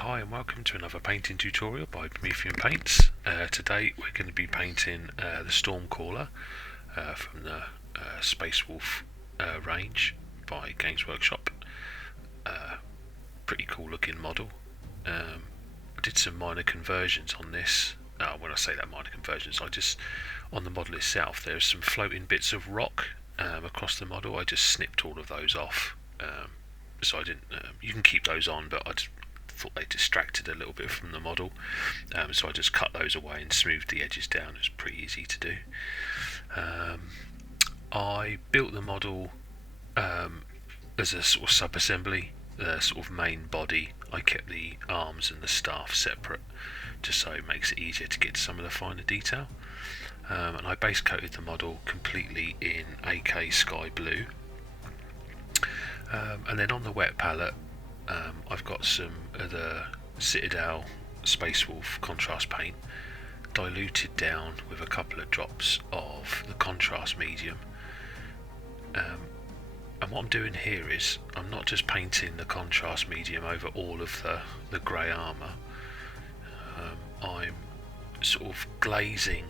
Hi and welcome to another painting tutorial by Promethean Paints. Today we're going to be painting the Stormcaller from the Space Wolf range by Games Workshop. Pretty cool looking model. I did some minor conversions on this. When I say that minor conversions, on the model itself there's some floating bits of rock across the model. I just snipped all of those off. So I didn't. You can keep those on, but I thought they distracted a little bit from the model, so I just cut those away and smoothed the edges down. It's pretty easy to do. I built the model as a sort of sub-assembly. The sort of main body, I kept the arms and the staff separate, just so it makes it easier to get to some of the finer detail. And I base coated the model completely in AK Sky Blue. And then on the wet palette, I've got some of the Citadel Space Wolf contrast paint diluted down with a couple of drops of the contrast medium. And what I'm doing here is I'm not just painting the contrast medium over all of the grey armour. I'm sort of glazing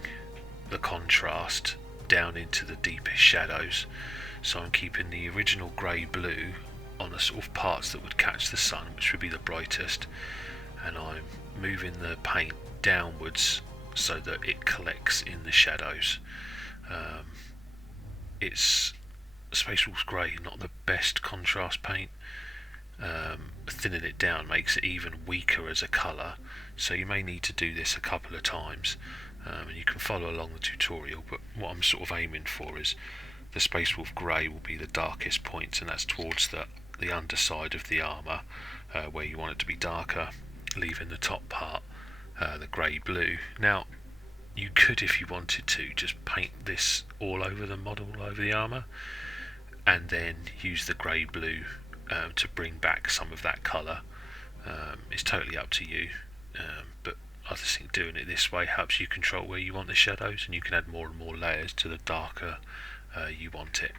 the contrast down into the deepest shadows. So I'm keeping the original grey blue on the sort of parts that would catch the sun, which would be the brightest, and I'm moving the paint downwards so that it collects in the shadows. It's Space Wolf's Grey, not the best contrast paint. Thinning it down makes it even weaker as a colour, so you may need to do this a couple of times, and you can follow along the tutorial. But what I'm sort of aiming for is the Space Wolf Grey will be the darkest point, and that's towards the underside of the armour, where you want it to be darker, leaving the top part the grey blue. Now you could, if you wanted to, just paint this all over the model, all over the armour, and then use the grey blue to bring back some of that colour. It's totally up to you, but I just think doing it this way helps you control where you want the shadows, and you can add more and more layers to the darker you want it.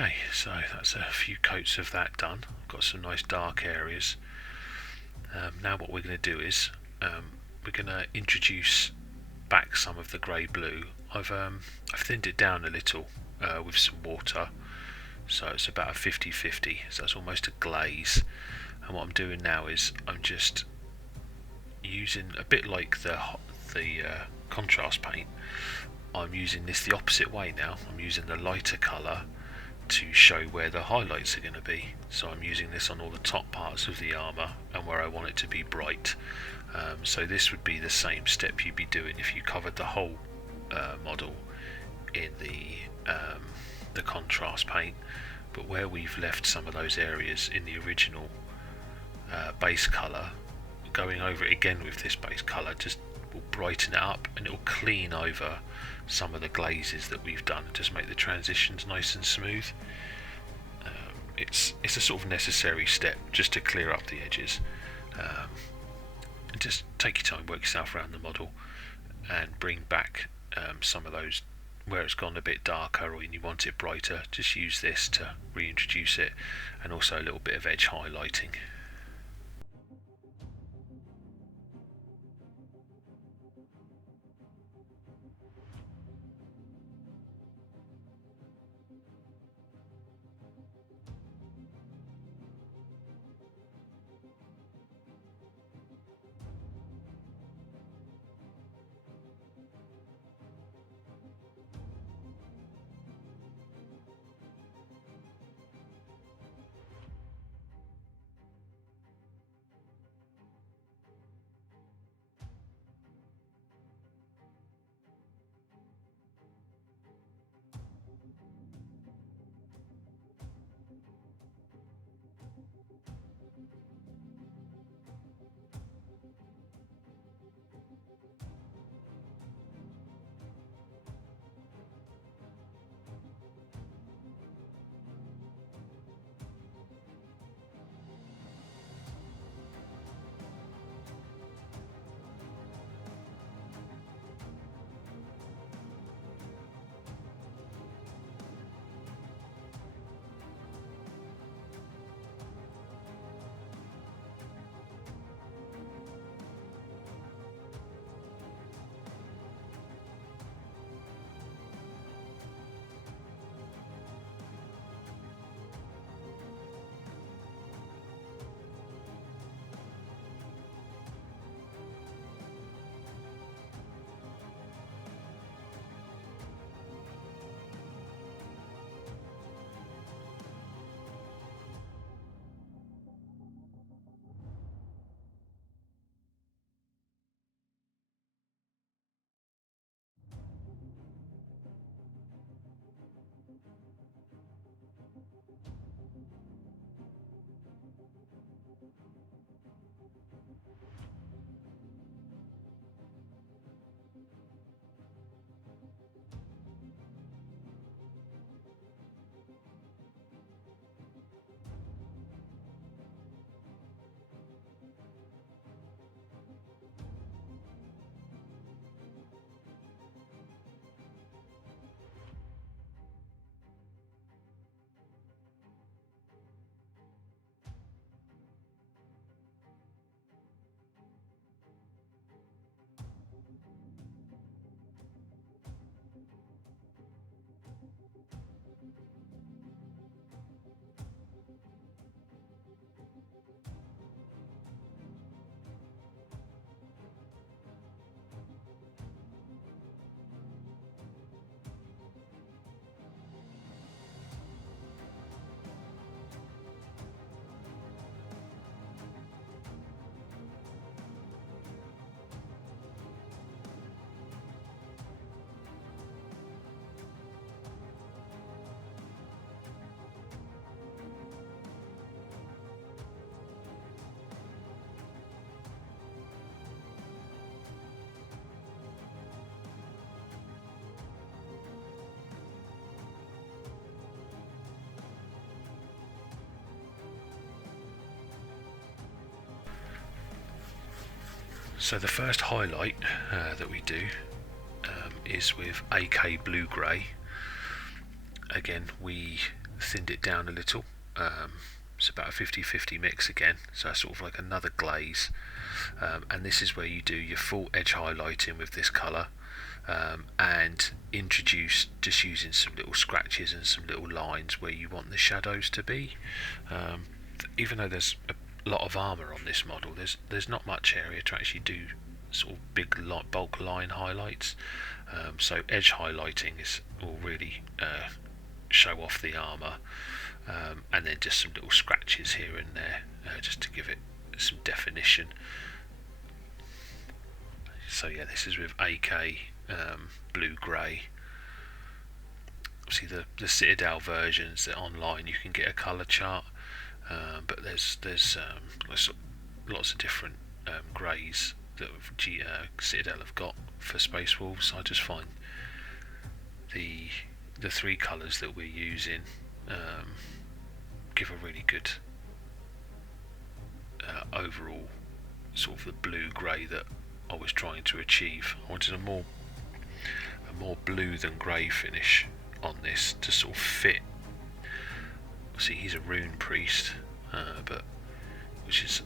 Okay, so that's a few coats of that done. Got some nice dark areas. Now what we're going to do is we're going to introduce back some of the grey blue. I've thinned it down a little with some water, so it's about a 50-50, so that's almost a glaze. And what I'm doing now is I'm just using, a bit like the contrast paint, I'm using this the opposite way now. I'm using the lighter colour to show where the highlights are going to be. So I'm using this on all the top parts of the armour and where I want it to be bright. So this would be the same step you'd be doing if you covered the whole model in the contrast paint, but where we've left some of those areas in the original base colour, going over it again with this base colour just will brighten it up, and it will clean over some of the glazes that we've done and just make the transitions nice and smooth. It's a sort of necessary step just to clear up the edges. And just take your time, work yourself around the model and bring back some of those where it's gone a bit darker or you want it brighter. Just use this to reintroduce it, and also a little bit of edge highlighting. So the first highlight that we do is with AK Blue Grey. Again, we thinned it down a little. It's about a 50-50 mix again, so that's sort of like another glaze. And this is where you do your full edge highlighting with this colour, and introduce just using some little scratches and some little lines where you want the shadows to be. Even though there's a lot of armour on this model, there's not much area to actually do sort of big bulk line highlights. So edge highlighting will really show off the armour, and then just some little scratches here and there, just to give it some definition. So yeah, this is with AK Blue Grey. Obviously the Citadel versions that online you can get a colour chart, but there's lots of different greys that Citadel have got for Space Wolves. I just find the three colours that we're using give a really good overall sort of the blue grey that I was trying to achieve. I wanted a more blue than grey finish on this to sort of fit. See, he's a rune priest, but which is,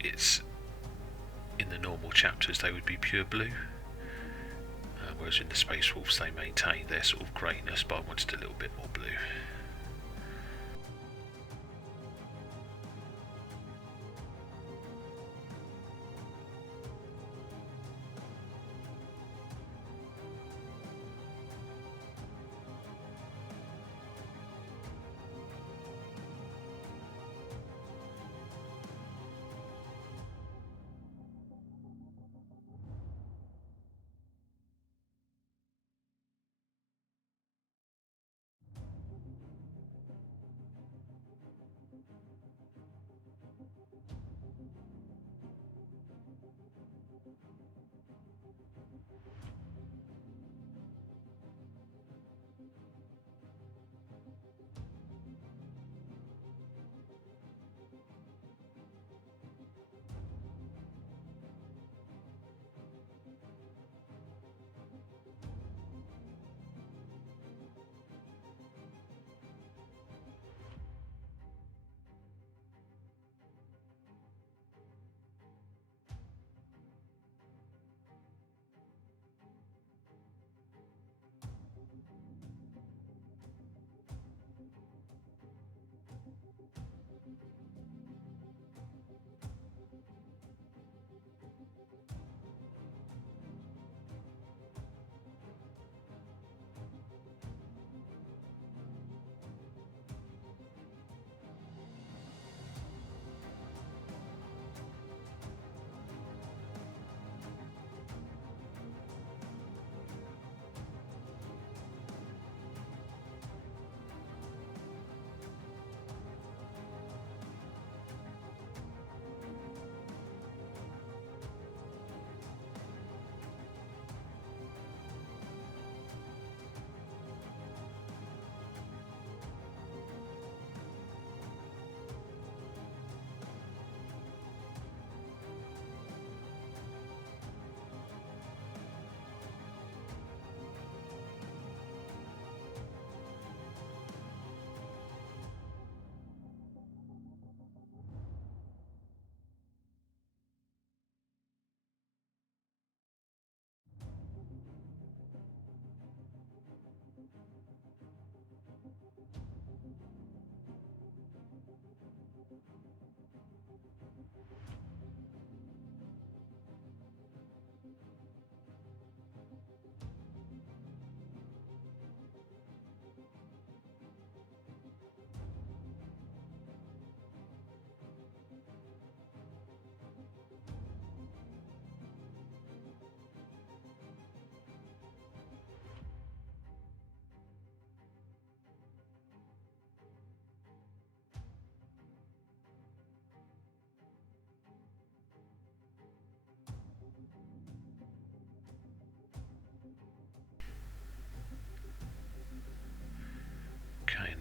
it's in the normal chapters they would be pure blue, whereas in the Space Wolves they maintain their sort of greyness, but I wanted a little bit more blue.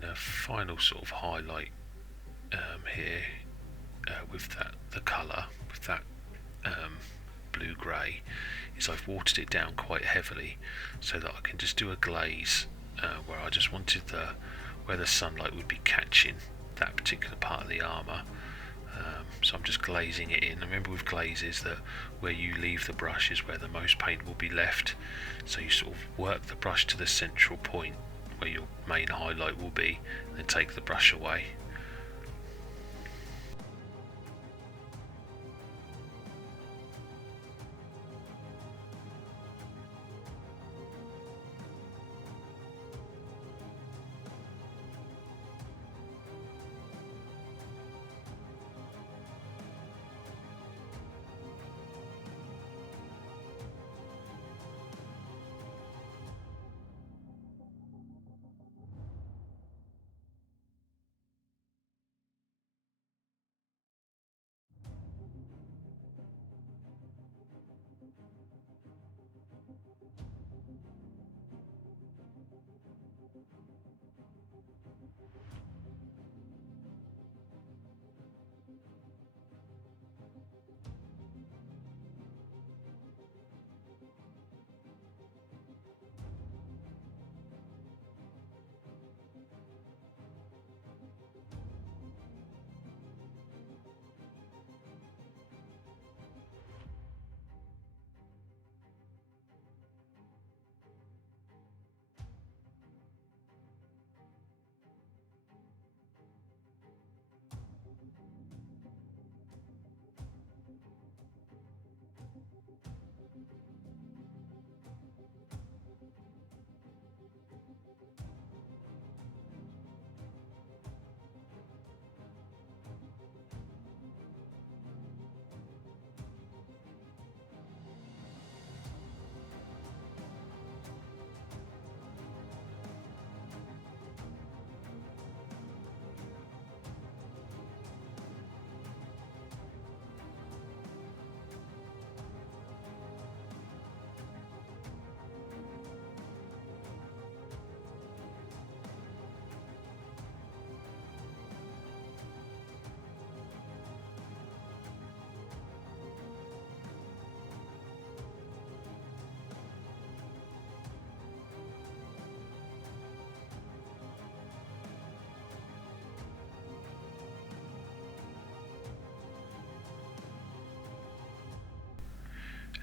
The final sort of highlight here with the colour, with that blue grey, is I've watered it down quite heavily so that I can just do a glaze where I just wanted where the sunlight would be catching that particular part of the armour. So I'm just glazing it in. Remember with glazes that where you leave the brush is where the most paint will be left, so you sort of work the brush to the central point where your main highlight will be, and then take the brush away.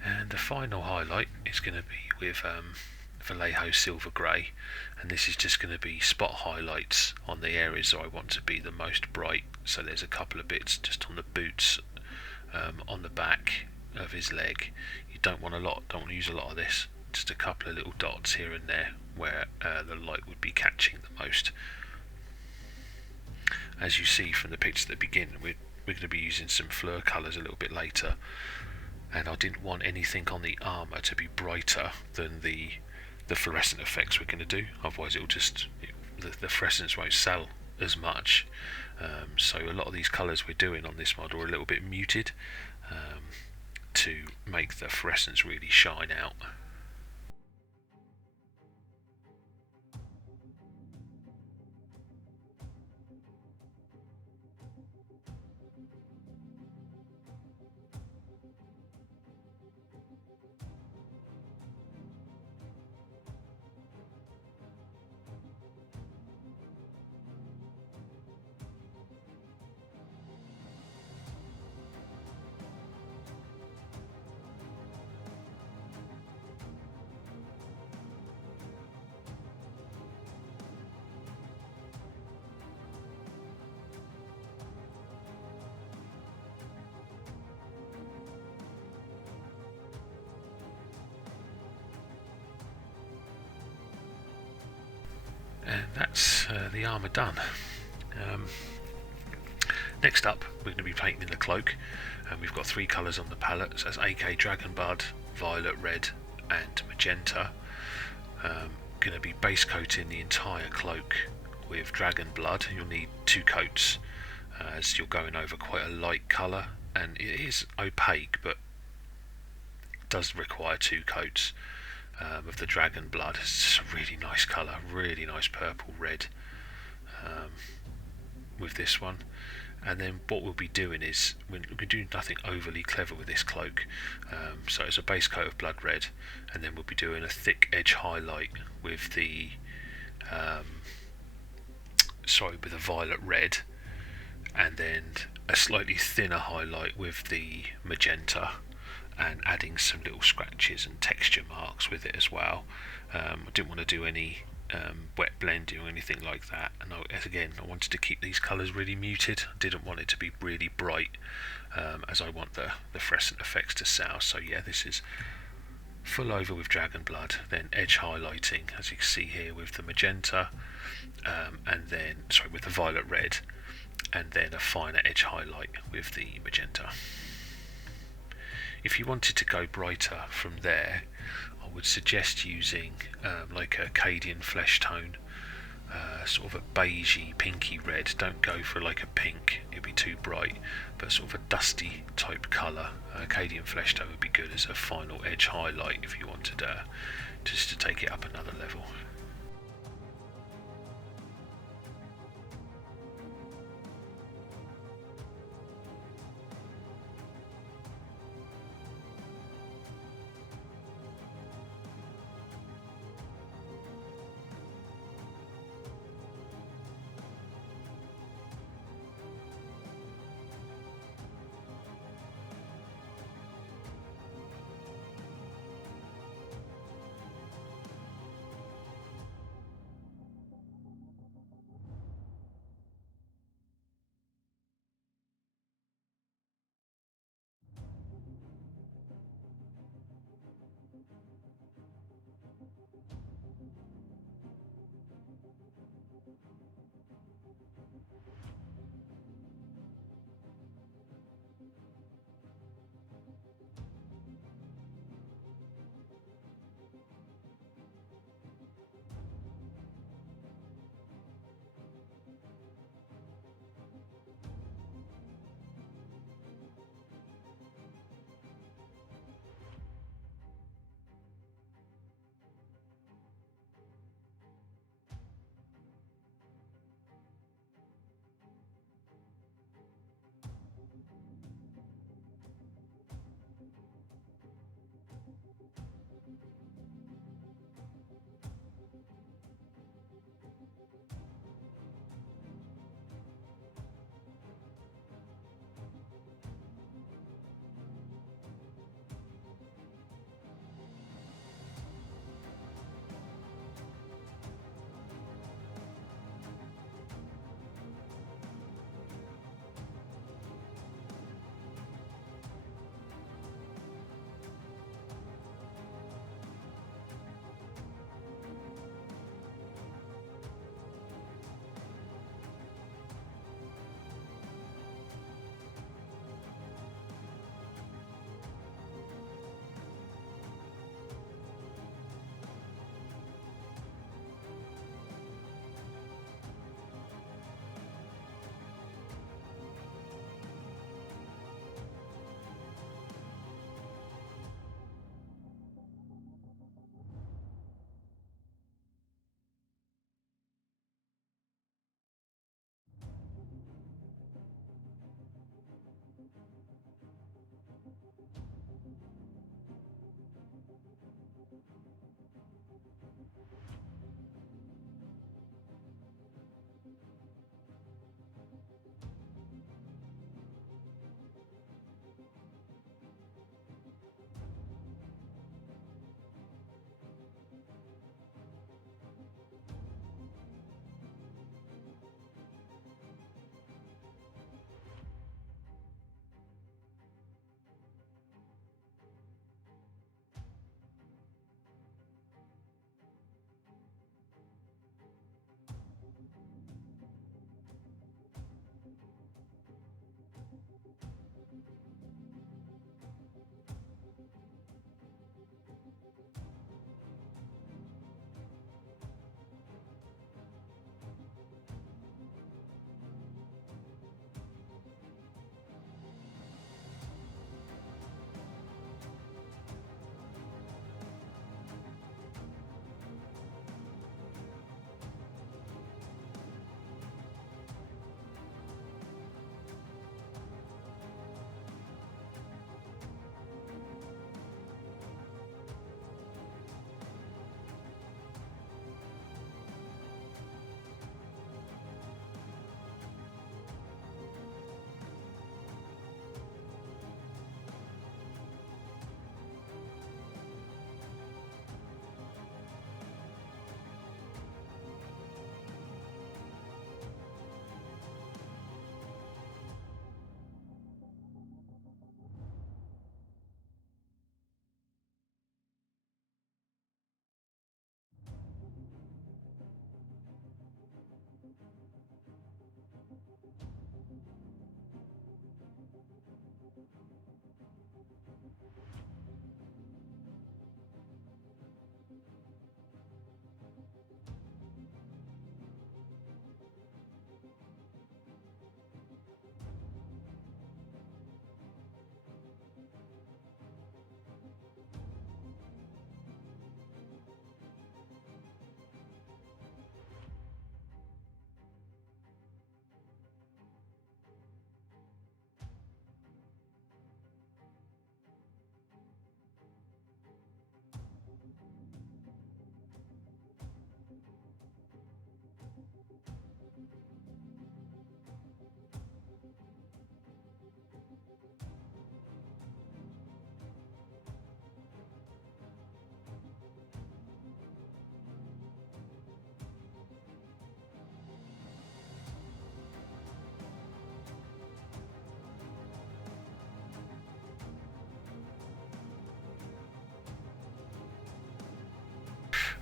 And the final highlight is going to be with Vallejo Silver Grey, and this is just going to be spot highlights on the areas that I want to be the most bright. So there's a couple of bits just on the boots, on the back of his leg. You don't want to use a lot of this, just a couple of little dots here and there where the light would be catching the most. As you see from the picture that begin, we're going to be using some Fluor colours a little bit later, and I didn't want anything on the armour to be brighter than the fluorescent effects we're going to do, otherwise the fluorescence won't sell as much. So a lot of these colours we're doing on this model are a little bit muted to make the fluorescence really shine out. And that's the armour done. Next up, we're going to be painting the cloak, and we've got 3 colours on the palette. So that's AK Dragon Blood, Violet, Red, and Magenta. Going to be base coating the entire cloak with Dragon Blood. You'll need 2 coats as you're going over quite a light colour, and it is opaque, but it does require 2 coats. Of the Dragon Blood. It's a really nice colour, really nice purple red with this one. And then what we'll be doing is we're doing nothing overly clever with this cloak. So it's a base coat of blood red, and then we'll be doing a thick edge highlight with the with a violet red, and then a slightly thinner highlight with the magenta, and adding some little scratches and texture marks with it as well. I didn't want to do any wet blending or anything like that, and I wanted to keep these colours really muted. I didn't want it to be really bright, as I want the fluorescent effects to sell. So yeah, this is full over with dragon blood, then edge highlighting, as you can see here, with the magenta, and then with the violet red, and then a finer edge highlight with the magenta. If you wanted to go brighter from there, I would suggest using like a Cadian Fleshtone, sort of a beigey, pinky red. Don't go for like a pink, it'd be too bright, but sort of a dusty type colour. Cadian Fleshtone would be good as a final edge highlight if you wanted just to take it up another level.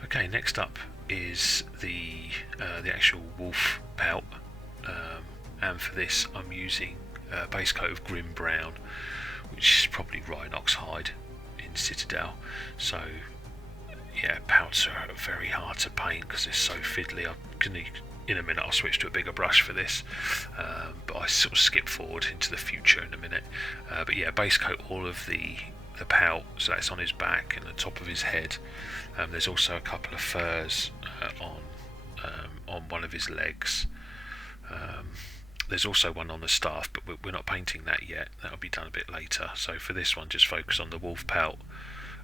Okay, next up is the actual wolf pelt, and for this I'm using a base coat of Grim Brown, which is probably Rhinox hide in Citadel. So yeah, pouts are very hard to paint because they're so fiddly. In a minute I'll switch to a bigger brush for this, but I sort of skip forward into the future in a minute. But yeah, base coat all of the pout, so that's on his back and the top of his head. There's also a couple of furs on one of his legs. There's also one on the staff, but we're not painting that yet. That'll be done a bit later. So for this one, just focus on the wolf pelt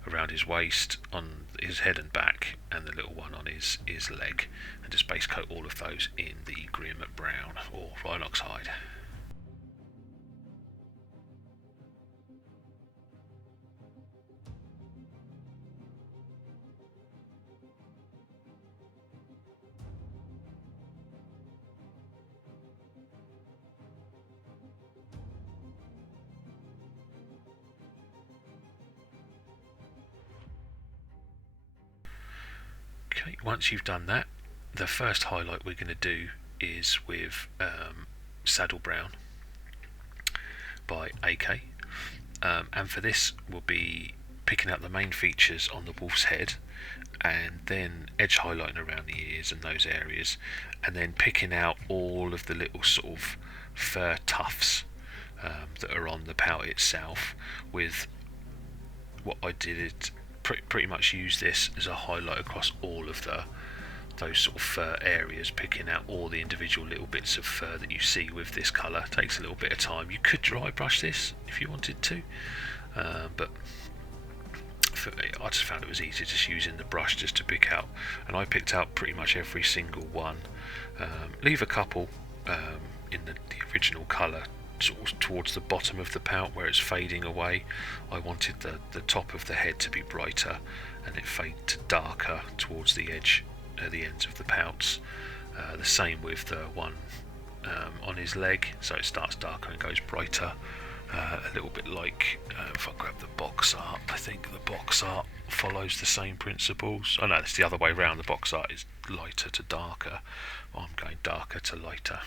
around his waist, on his head and back, and the little one on his leg, and just base coat all of those in the Grim Brown or Rhinox hide. Okay, once you've done that, the first highlight we're going to do is with Saddle Brown by AK, and for this we'll be picking out the main features on the wolf's head, and then edge highlighting around the ears and those areas, and then picking out all of the little sort of fur tufts that are on the pout itself. With what I did is pretty much use this as a highlight across all of those sort of fur areas, picking out all the individual little bits of fur that you see with this colour. Takes a little bit of time. You could dry brush this if you wanted to, but I just found it was easier just using the brush just to pick out, and I picked out pretty much every single one. Leave a couple in the original colour sort of towards the bottom of the pout where it's fading away. I wanted the top of the head to be brighter and it fade to darker towards the edge, the ends of the pouts. The same with the one on his leg, so it starts darker and goes brighter. A little bit like, if I grab the box art, I think the box art follows the same principles. Oh no, it's the other way around. The box art is lighter to darker. I'm going darker to lighter.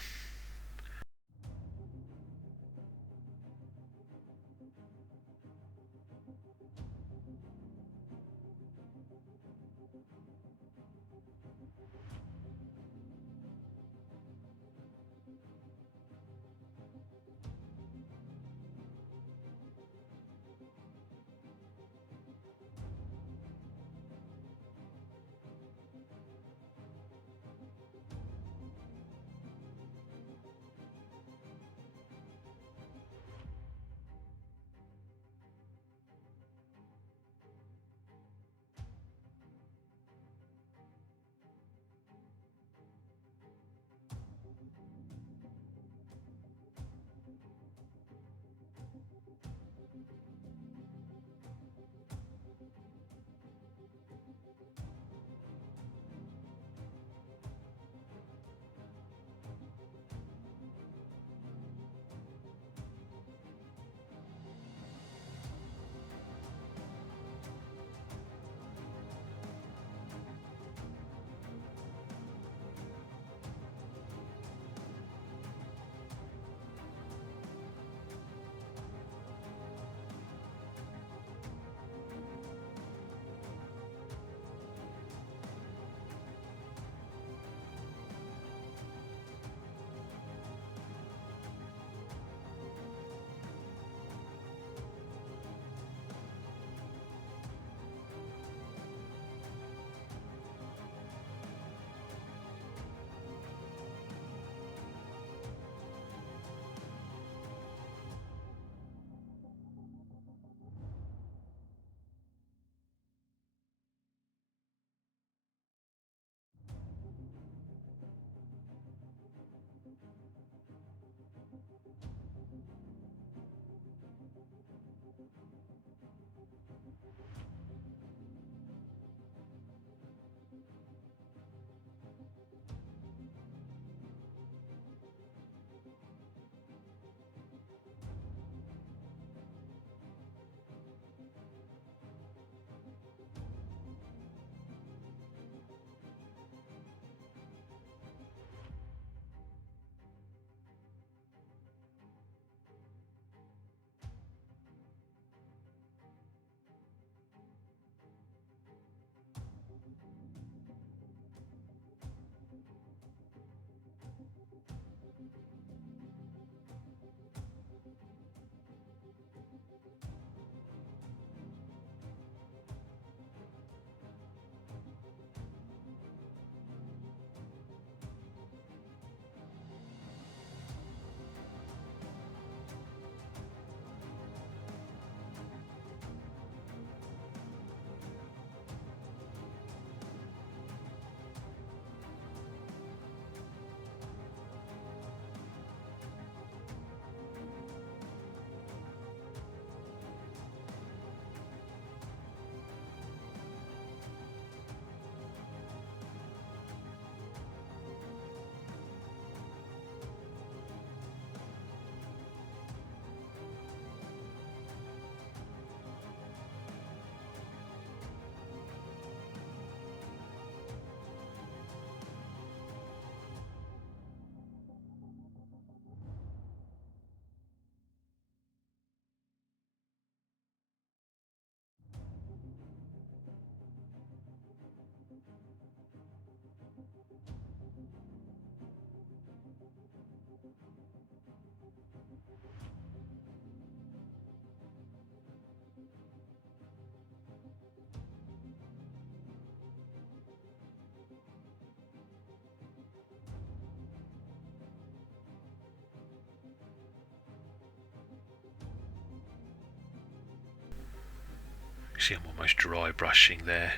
You see I'm almost dry brushing there,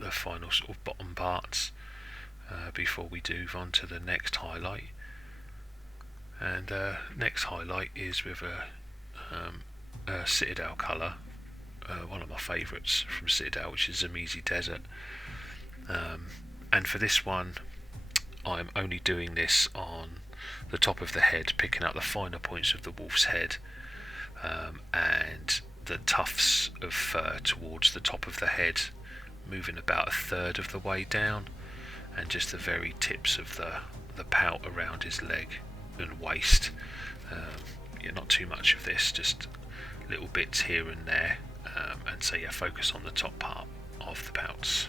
the final sort of bottom parts before we move on to the next highlight. And next highlight is with a Citadel colour, one of my favourites from Citadel, which is Zamesi Desert. And for this one, I'm only doing this on the top of the head, picking out the finer points of the wolf's head, and the tufts of fur towards the top of the head, moving about a third of the way down, and just the very tips of the pout around his leg and waist. Not too much of this, just little bits here and there, and so yeah, focus on the top part of the pouts.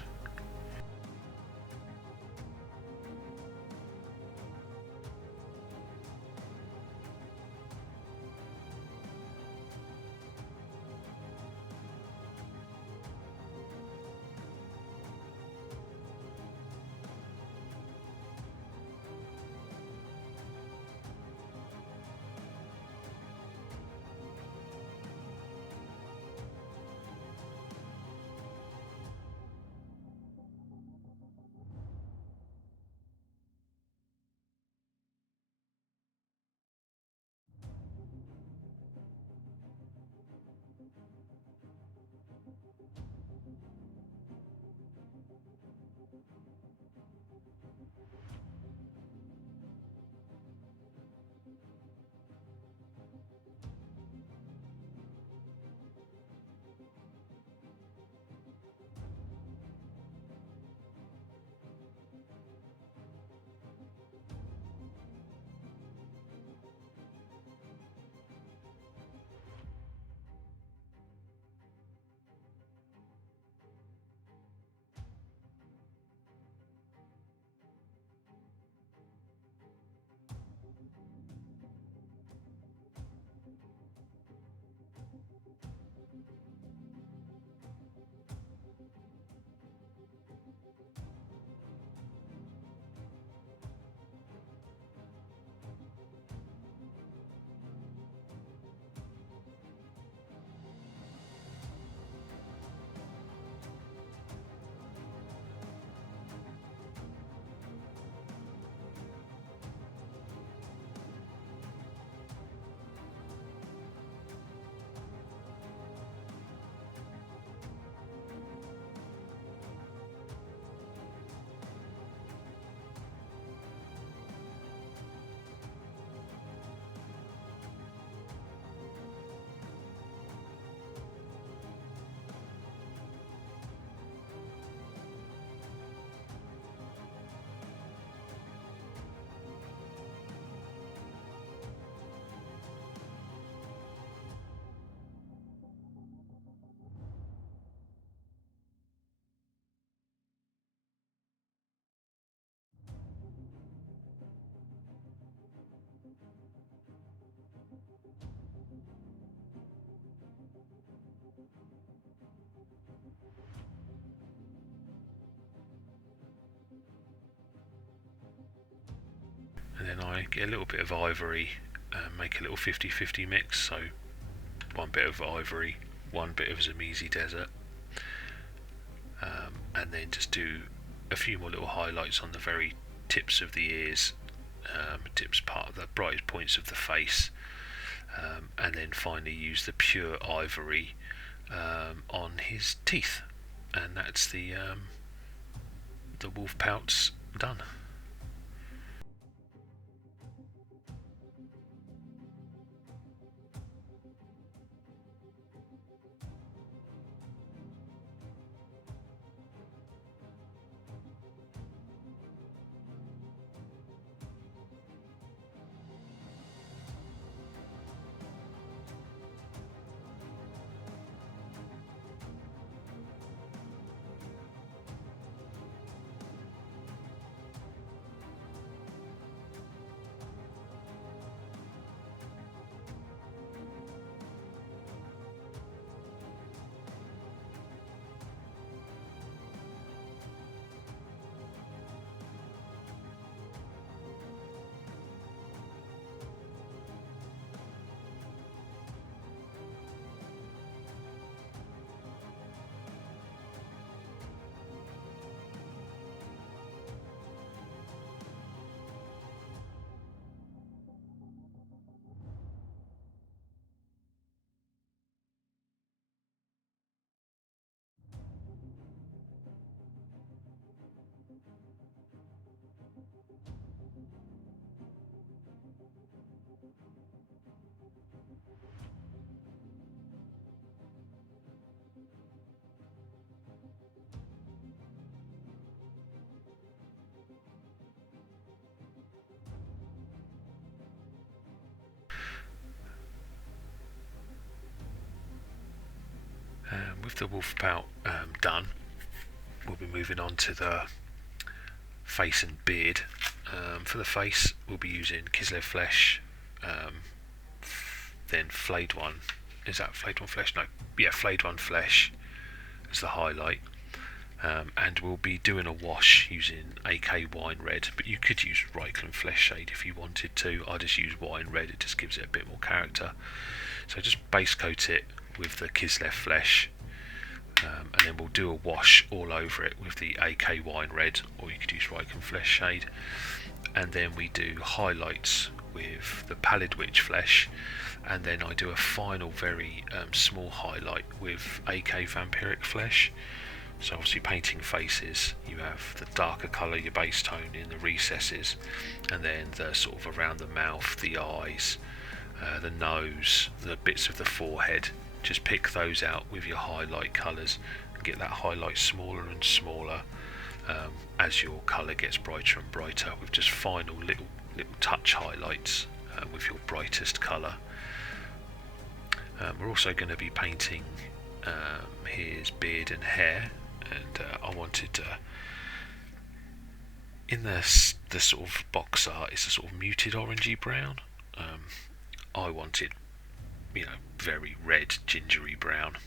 And then I get a little bit of ivory and make a little 50-50 mix, so one bit of ivory, one bit of Zamesi Desert, and then just do a few more little highlights on the very tips of the ears, tips part of the brightest points of the face, and then finally use the pure ivory on his teeth, and that's the wolf pouts done. with the wolf pout done, we'll be moving on to the face and beard. For the face, we'll be using Kislev Flesh, then Flayed One. Is that Flayed One Flesh? No. Yeah, Flayed One Flesh as the highlight. And we'll be doing a wash using AK Wine Red, but you could use Reikland Flesh Shade if you wanted to. I just use Wine Red, it just gives it a bit more character. So just base coat it with the Kislev Flesh, and then we'll do a wash all over it with the AK Wine Red, or you could use Reikland Flesh Shade. And then we do highlights with the Pallid Witch Flesh, and then I do a final very small highlight with AK Vamperic Flesh. So obviously painting faces, you have the darker colour, your base tone in the recesses, and then the sort of around the mouth, the eyes, the nose, the bits of the forehead. Just pick those out with your highlight colours and get that highlight smaller and smaller as your colour gets brighter and brighter, with just final little touch highlights with your brightest colour. We're also going to be painting his beard and hair, and I wanted in the sort of box art, it's a sort of muted orangey brown. I wanted, very red gingery brown.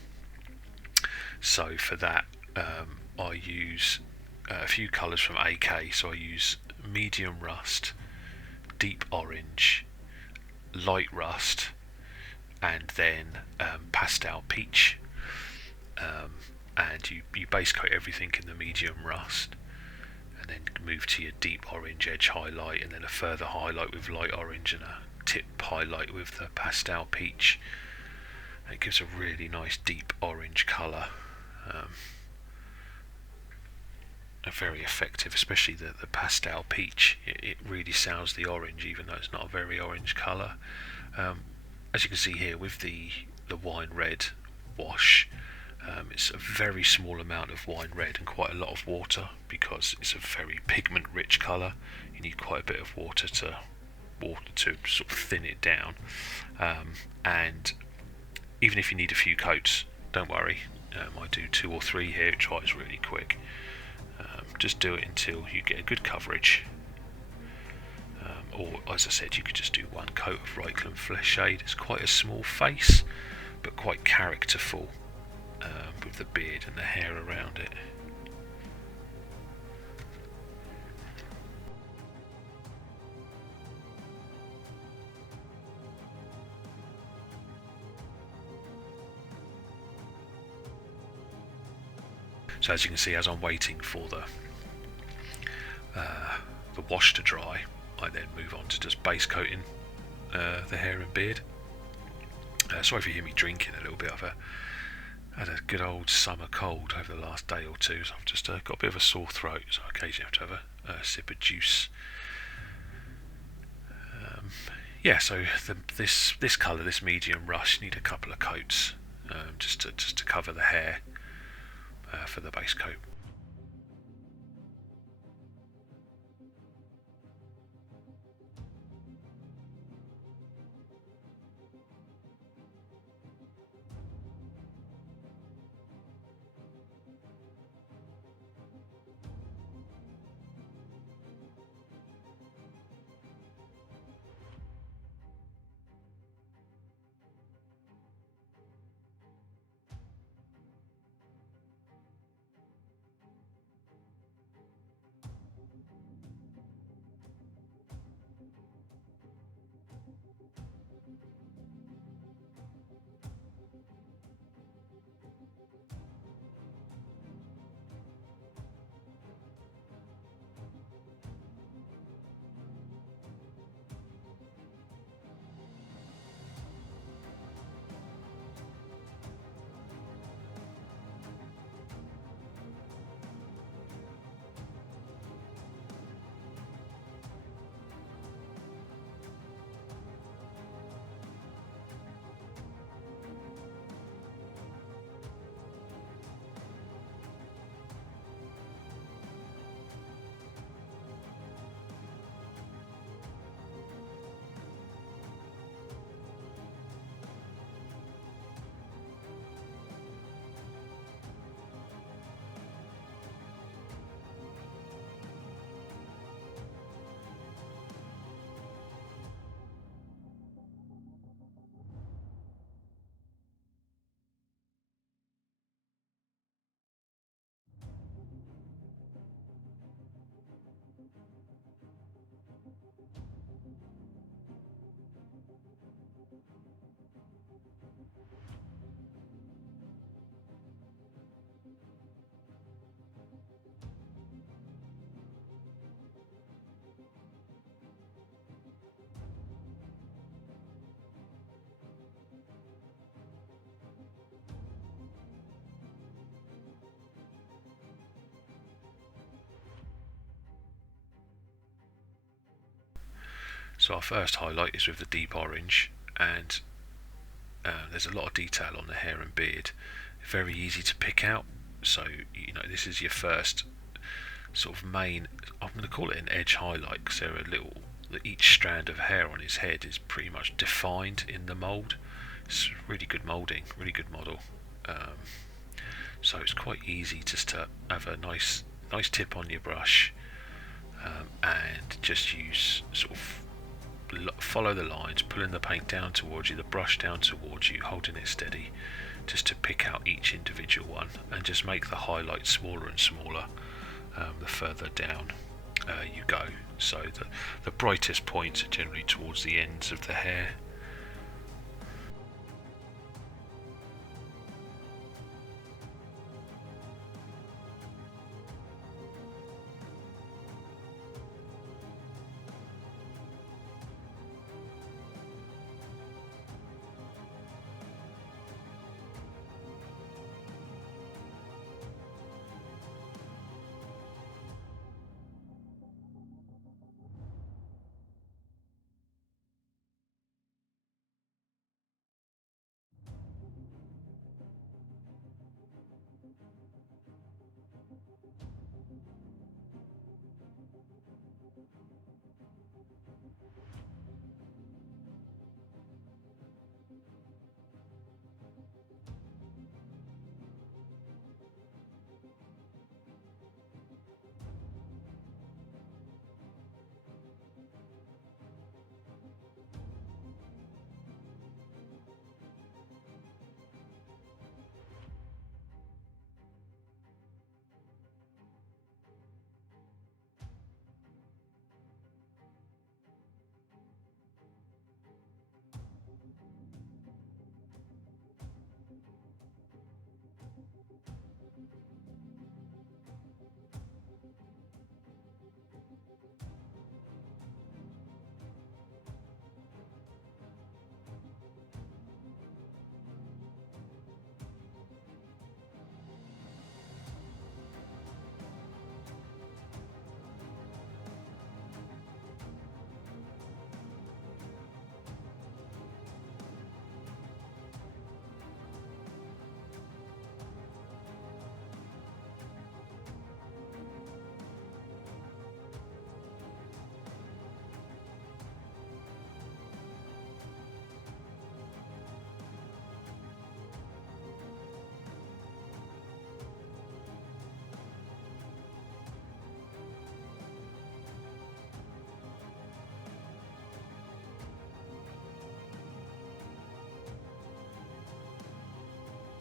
So for that, I use a few colours from AK. So I use medium rust, deep orange, light rust, and then pastel peach. And you base coat everything in the medium rust, and then move to your deep orange edge highlight, and then a further highlight with light orange, and a tip highlight with the pastel peach. And it gives a really nice deep orange colour, very effective, especially the pastel peach. It really sells the orange, even though it's not a very orange colour. As you can see here with the wine red wash, it's a very small amount of wine red and quite a lot of water, because it's a very pigment rich colour. You need quite a bit of water to sort of thin it down, and even if you need a few coats, don't worry, I do 2 or 3 here. It dries really quick. Just do it until you get a good coverage, or as I said, you could just do 1 coat of Reikland Flesh Shade. It's quite a small face, but quite characterful, with the beard and the hair around it. So as you can see, as I'm waiting for the wash to dry, I then move on to just base coating the hair and beard. Sorry if you hear me drinking a little bit. I've had a good old summer cold over the last day or two, so I've just got a bit of a sore throat, so I occasionally have to have a sip of juice. So this colour, this medium rust, you need a couple of coats just to cover the hair for the base coat. So our first highlight is with the deep orange, and there's a lot of detail on the hair and beard. Very easy to pick out. So this is your first sort of main, I'm going to call it an edge highlight, because there are each strand of hair on his head is pretty much defined in the mould. It's really good moulding, really good model. So it's quite easy just to have a nice tip on your brush, and just use sort of follow the lines, pulling the paint down towards you, the brush down towards you, holding it steady, just to pick out each individual one, and just make the highlight smaller and smaller the further down you go. So the brightest points are generally towards the ends of the hair.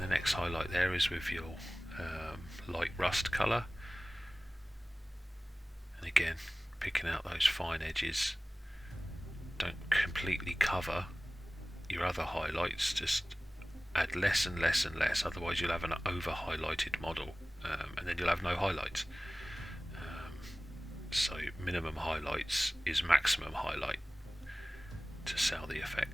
The next highlight there is with your light rust colour, and again picking out those fine edges. Don't completely cover your other highlights, just add less and less and less, otherwise you'll have an over highlighted model, and then you'll have no highlights. So minimum highlights is maximum highlight to sell the effect.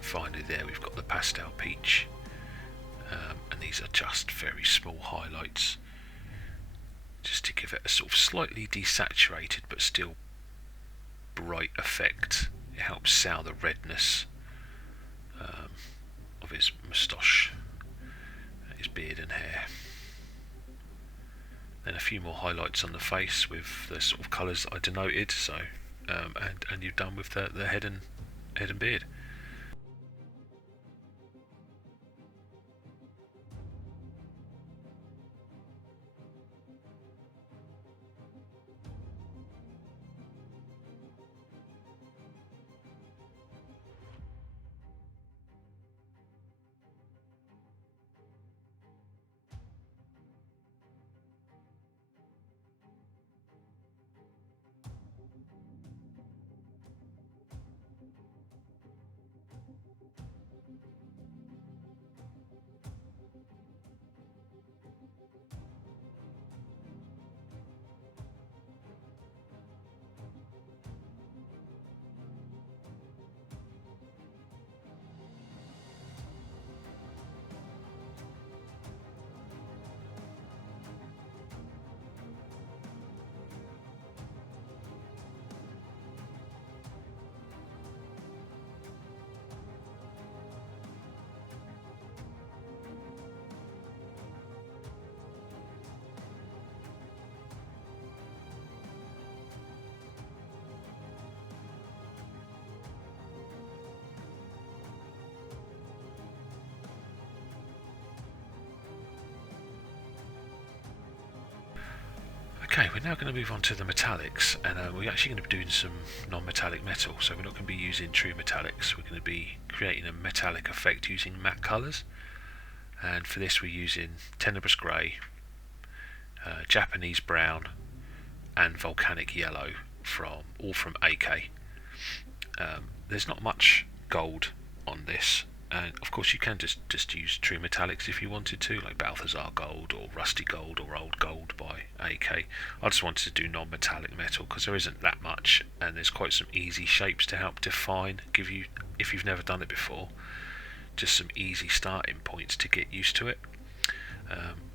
Finally there we've got the Pastel Peach, and these are just very small highlights, just to give it a sort of slightly desaturated but still bright effect. It helps sell the redness of his moustache, his beard and hair. Then a few more highlights on the face with the sort of colours that I denoted. So, and you've done with the head and beard. Okay, we're now going to move on to the metallics, and we're actually going to be doing some non-metallic metal, so we're not going to be using true metallics. We're going to be creating a metallic effect using matte colours, and for this we're using Tenebrous Grey, Japanese Brown and Volcanic Yellow, all from AK. There's not much gold on this, and of course you can just use true metallics if you wanted to, like Balthazar Gold or Rusty Gold or Old Gold by AK. I just wanted to do non-metallic metal because there isn't that much, and there's quite some easy shapes to help define, give you, if you've never done it before, just some easy starting points to get used to it.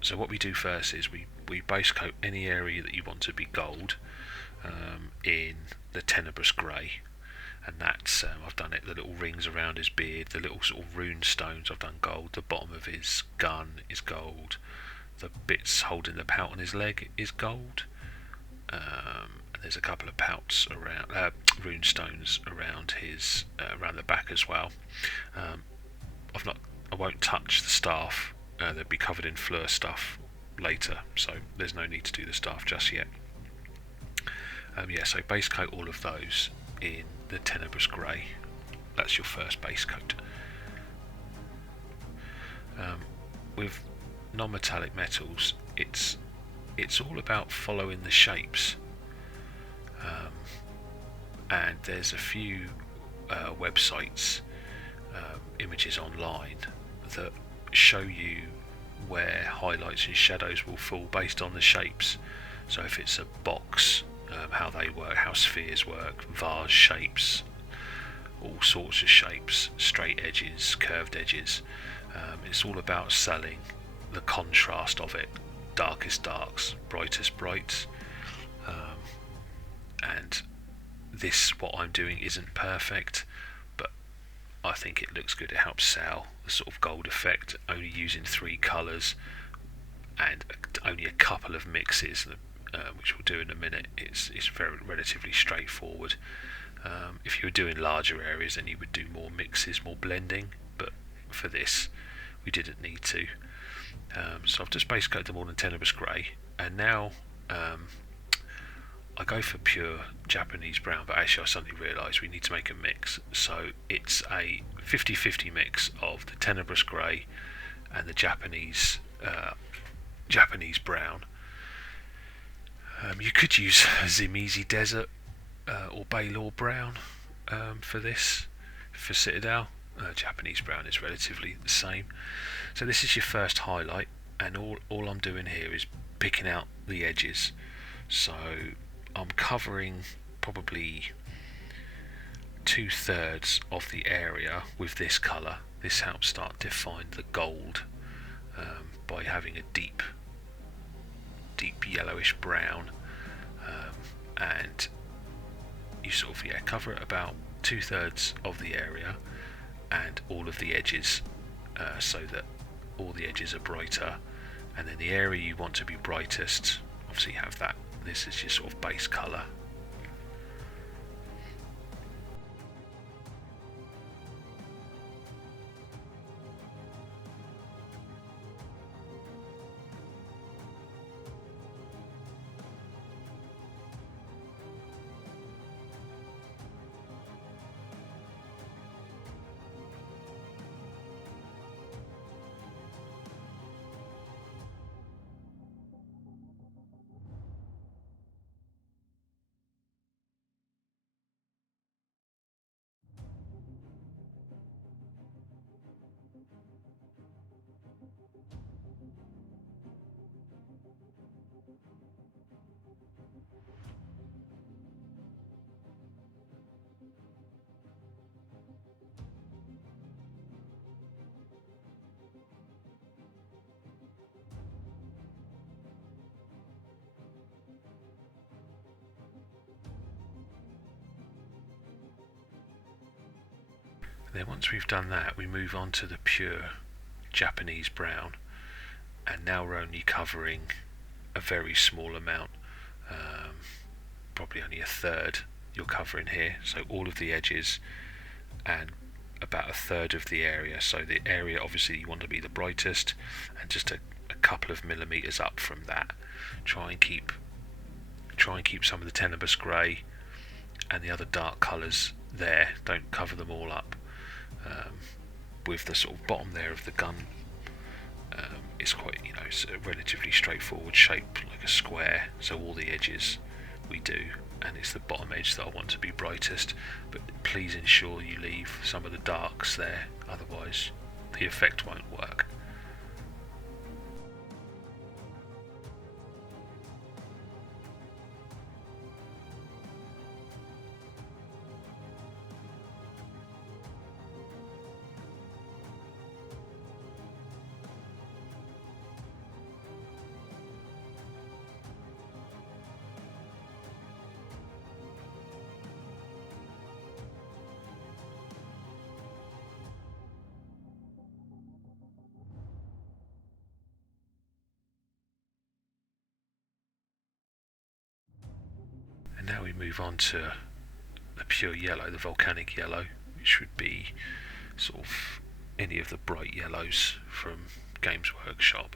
So what we do first is we base coat any area that you want to be gold in the Tenebrous Grey. And that's, I've done it, the little rings around his beard, the little sort of rune stones I've done gold, the bottom of his gun is gold, the bits holding the pout on his leg is gold, and there's a couple of pouts around, rune stones around his, around the back as well. I won't touch the staff, they'll be covered in Fluor stuff later, so there's no need to do the staff just yet. So base coat all of those in the Tenebrous Grey. That's your first base coat. With non-metallic metals, it's all about following the shapes, and there's a few websites, images online that show you where highlights and shadows will fall based on the shapes. So if it's a box, how they work, how spheres work, vase shapes, all sorts of shapes, straight edges, curved edges. It's all about selling the contrast of it, darkest darks, brightest brights. And this, what I'm doing, isn't perfect, but I think it looks good. It helps sell the sort of gold effect, only using 3 colours and only a couple of mixes, which we'll do in a minute. It's very relatively straightforward. If you were doing larger areas, then you would do more mixes, more blending, but for this we didn't need to. So I've just base coated them all in Tenebrous Grey, and now I go for pure Japanese brown, but actually I suddenly realised we need to make a mix, so it's a 50-50 mix of the Tenebrous Grey and the Japanese brown. You could use Zimizi Desert or Baylor Brown for this, for Citadel. Japanese brown is relatively the same. So this is your first highlight, and all I'm doing here is picking out the edges. So I'm covering probably 2/3 of the area with this colour. This helps start define the gold by having a deep yellowish brown, and you sort of cover it about 2/3 of the area and all of the edges, so that all the edges are brighter, and then the area you want to be brightest, obviously have that. This is your sort of base colour. Then once we've done that, we move on to the pure Japanese brown, and now we're only covering a very small amount, probably only 1/3 you're covering here, so all of the edges and about 1/3 of the area. So the area obviously you want to be the brightest, and just a couple of millimeters up from that. Try and keep some of the Tenebrous Grey and the other dark colours there. Don't cover them all up. With the sort of bottom there of the gun, it's quite, it's a relatively straightforward shape, like a square, so all the edges we do, and it's the bottom edge that I want to be brightest, but please ensure you leave some of the darks there, otherwise the effect won't work. And now we move on to the pure yellow, the Volcanic Yellow, which would be sort of any of the bright yellows from Games Workshop.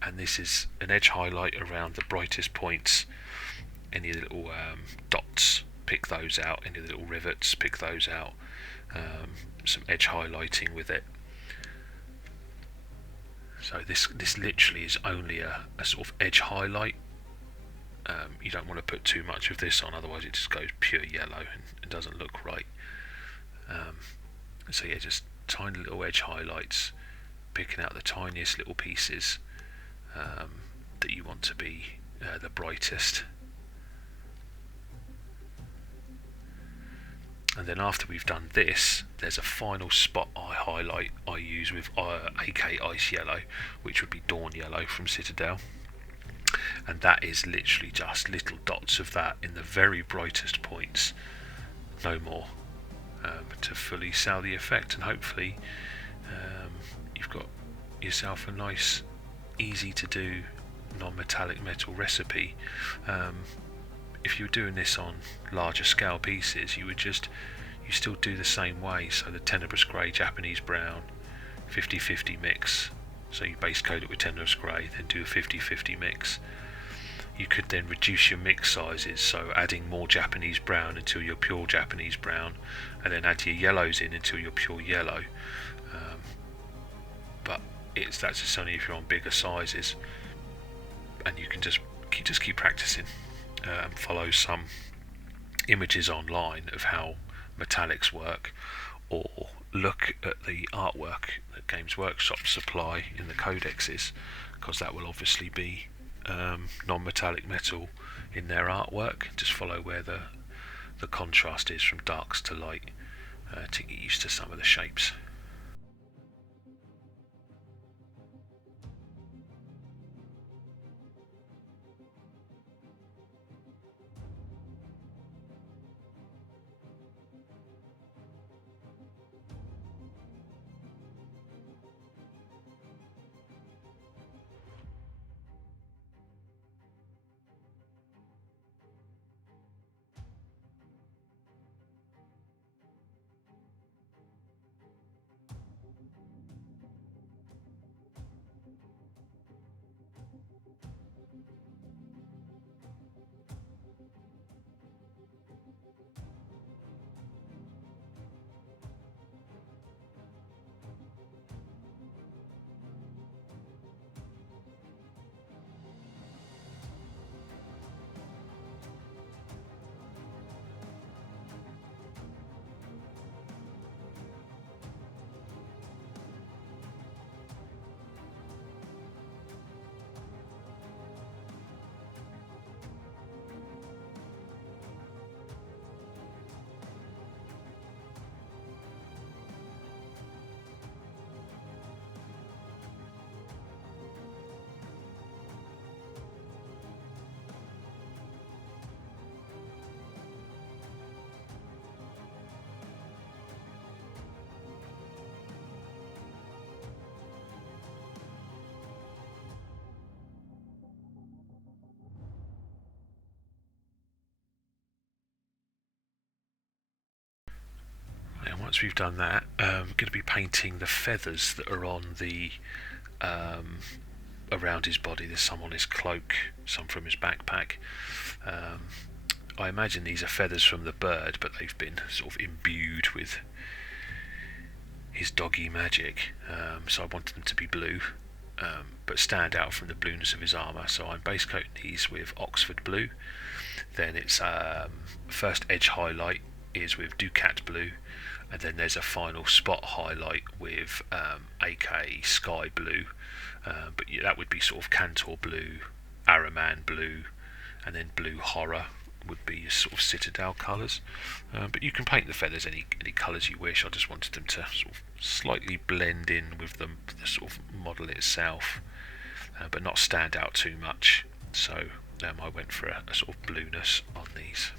And this is an edge highlight around the brightest points. Any little dots, pick those out. Any little rivets, pick those out. Some edge highlighting with it. So this literally is only a sort of edge highlight. You don't want to put too much of this on, otherwise it just goes pure yellow and doesn't look right. So yeah, just tiny little edge highlights, picking out the tiniest little pieces that you want to be the brightest. And then after we've done this, there's a final spot highlight I use with AK Ice Yellow, which would be Dawn Yellow from Citadel. And that is literally just little dots of that in the very brightest points, no more, to fully sell the effect. And hopefully you've got yourself a nice, easy to do non-metallic metal recipe. If you were doing this on larger scale pieces, you still do the same way. So the Tenebrous Grey, Japanese brown, 50-50 mix. So you base coat it with Tenebrous Grey, then do a 50-50 mix. You could then reduce your mix sizes, so adding more Japanese brown until you're pure Japanese brown, and then add your yellows in until you're pure yellow. But that's just only if you're on bigger sizes, and you can just keep practicing. Follow some images online of how metallics work, or look at the artwork that Games Workshop supply in the codexes, because that will obviously be non-metallic metal in their artwork. Just follow where the contrast is from darks to light to get used to some of the shapes. And once we've done that, we're going to be painting the feathers that are on the around his body. There's some on his cloak, some from his backpack. I imagine these are feathers from the bird, but they've been sort of imbued with his doggy magic. So I wanted them to be blue, but stand out from the blueness of his armour. So I'm base coating these with Oxford Blue. Then it's first edge highlight is with Ducat Blue, and then there's a final spot highlight with aka Sky Blue, but yeah, that would be sort of Cantor Blue, Araman Blue, and then Blue Horror would be your sort of Citadel colours. But you can paint the feathers any colours you wish. I just wanted them to sort of slightly blend in with the sort of model itself, but not stand out too much. So I went for a sort of blueness on these.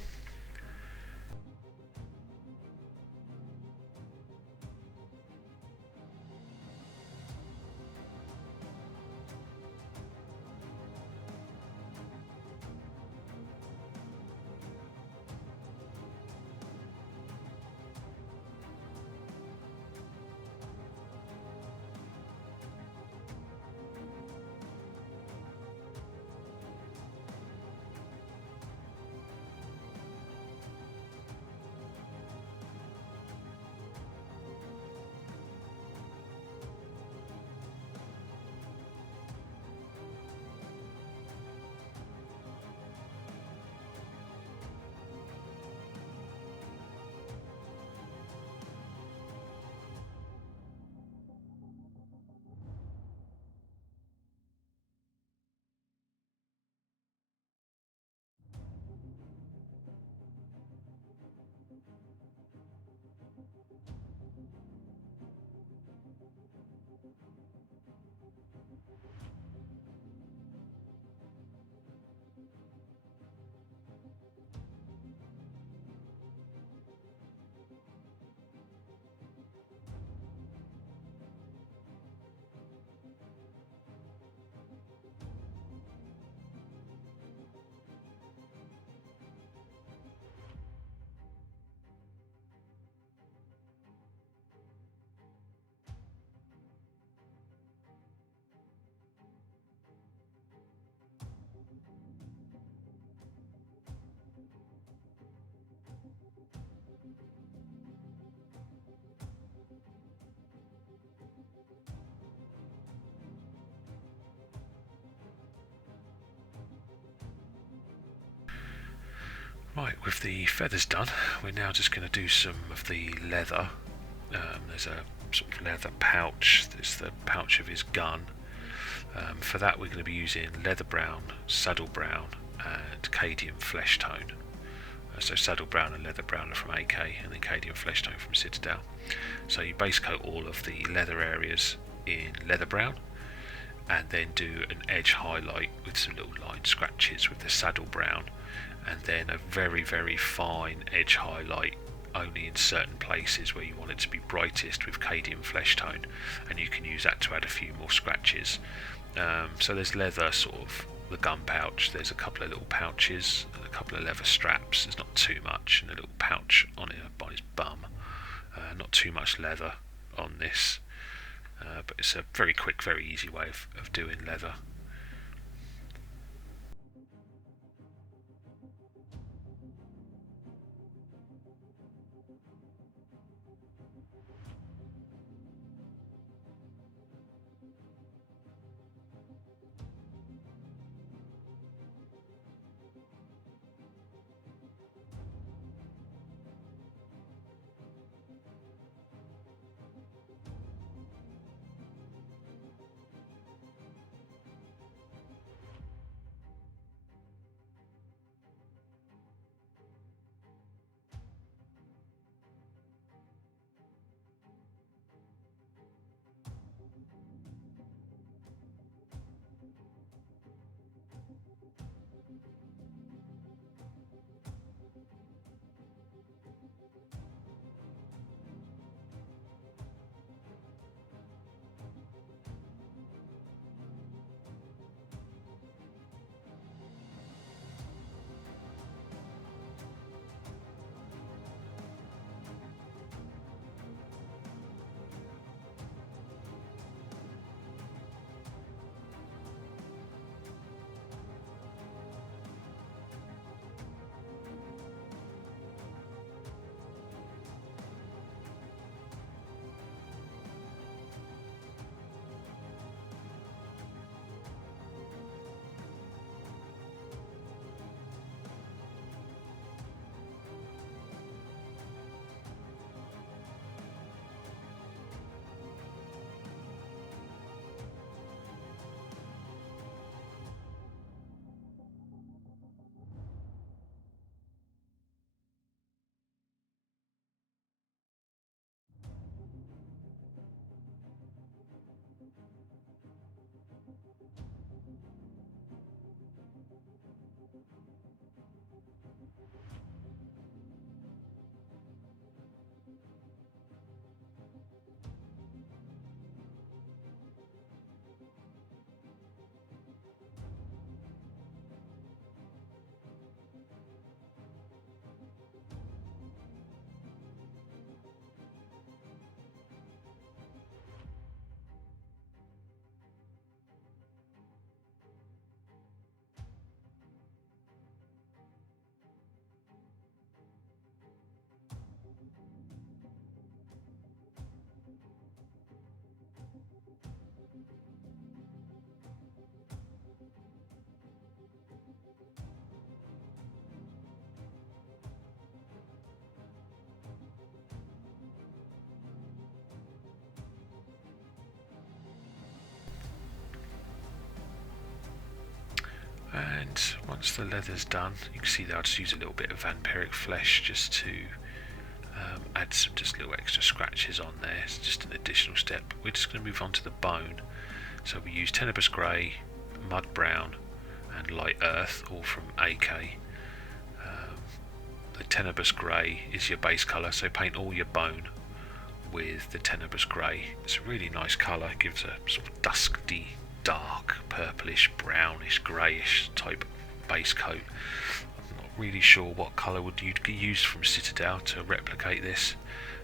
Right, with the feathers done, we're now just going to do some of the leather. There's a sort of leather pouch. There's the pouch of his gun. For that, we're going to be using leather brown, saddle brown, and Cadian Fleshtone. So saddle brown and leather brown are from AK, and then Cadian Fleshtone from Citadel. So you base coat all of the leather areas in leather brown, and then do an edge highlight with some little line scratches with the saddle brown, and then a very, very fine edge highlight only in certain places where you want it to be brightest with Cadian Fleshtone, and you can use that to add a few more scratches. So there's leather, sort of the gun pouch, there's a couple of little pouches and a couple of leather straps. There's not too much, and a little pouch on his bum. Not too much leather on this, but it's a very quick, very easy way of doing leather. And once the leather's done, you can see that I'll just use a little bit of Vamperic Flesh just to add some just little extra scratches on there. It's just an additional step. We're just going to move on to the bone. So we use Tenebrous Grey, Mud Brown and Light Earth, all from AK. The Tenebrous Grey is your base colour, so paint all your bone with the Tenebrous Grey. It's a really nice colour, it gives a sort of dusky, dark, purplish, brownish, greyish type base coat. I'm not really sure what colour would you use from Citadel to replicate this,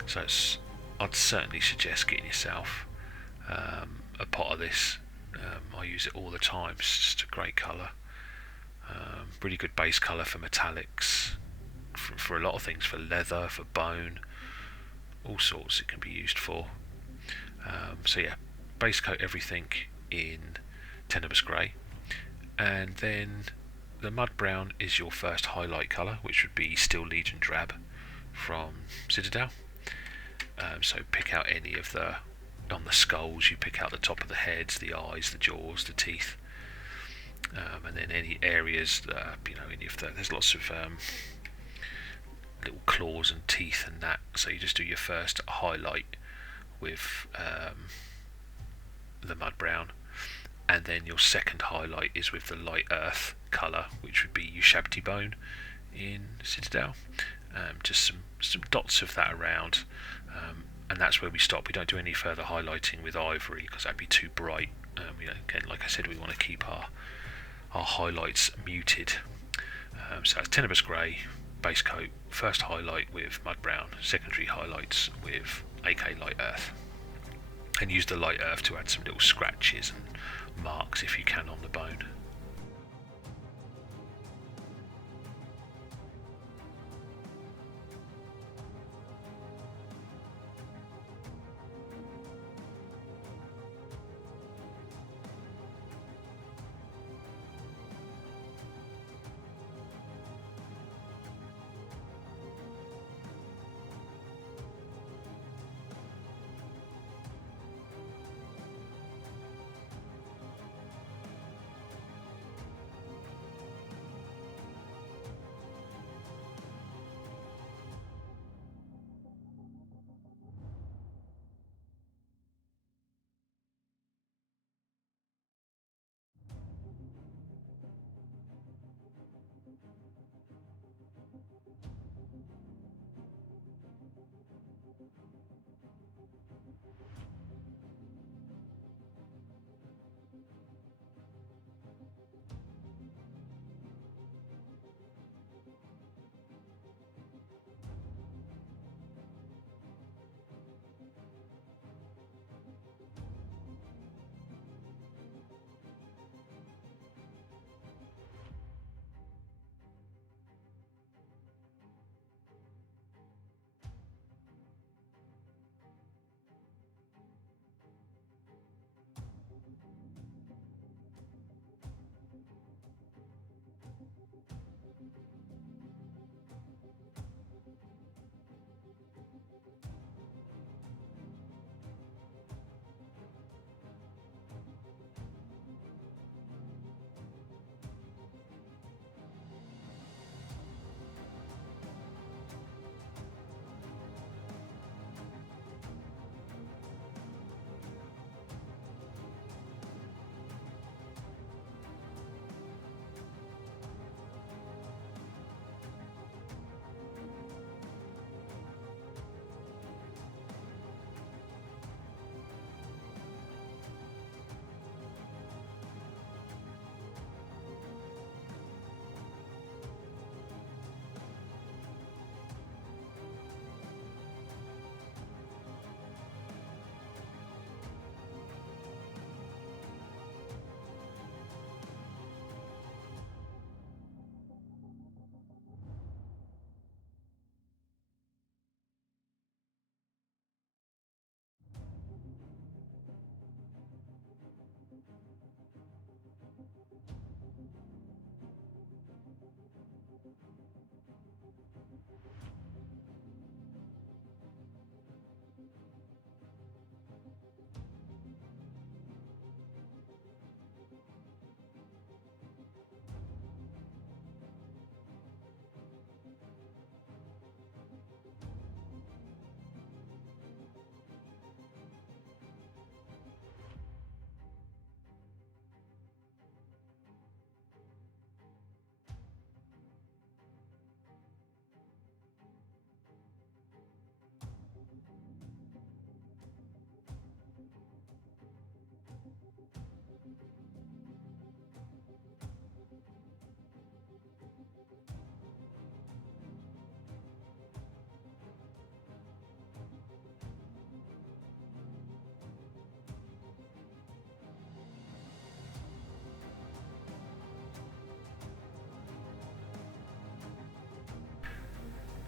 so I'd certainly suggest getting yourself a pot of this. I use it all the time. It's just a great colour, really good base colour for metallics, for a lot of things, for leather, for bone, all sorts it can be used for. So yeah, base coat everything in Tenebrous Grey, and then the Mud Brown is your first highlight colour, which would be Steel Legion Drab from Citadel. So pick out any of the, on the skulls you pick out the top of the heads, the eyes, the jaws, the teeth, and then any areas that, any of the, there's lots of little claws and teeth and that, so you just do your first highlight with the Mud Brown, and then your second highlight is with the Light Earth colour, which would be Ushabti Bone in Citadel. Just some dots of that around, and that's where we stop. We don't do any further highlighting with ivory because that'd be too bright. Again, like I said, we want to keep our highlights muted. So it's Tenebrous Grey base coat, first highlight with Mud Brown, secondary highlights with AK Light Earth, and use the Light Earth to add some little scratches and marks if you can on the bone.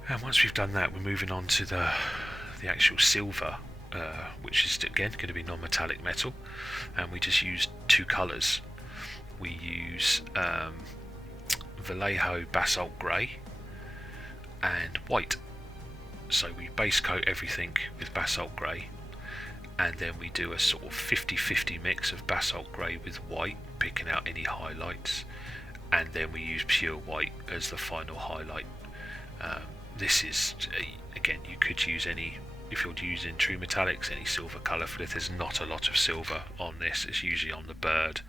And once we've done that, we're moving on to the actual silver, which is again going to be non-metallic metal, and we just use two colours. We use Vallejo Basalt Grey and white. So we base coat everything with Basalt Grey, and then we do a sort of 50-50 mix of Basalt Grey with white, picking out any highlights, and then we use pure white as the final highlight. This is, again, you could use any, if you're using true metallics, any silver colour for this. There's not a lot of silver on this, it's usually on the bird,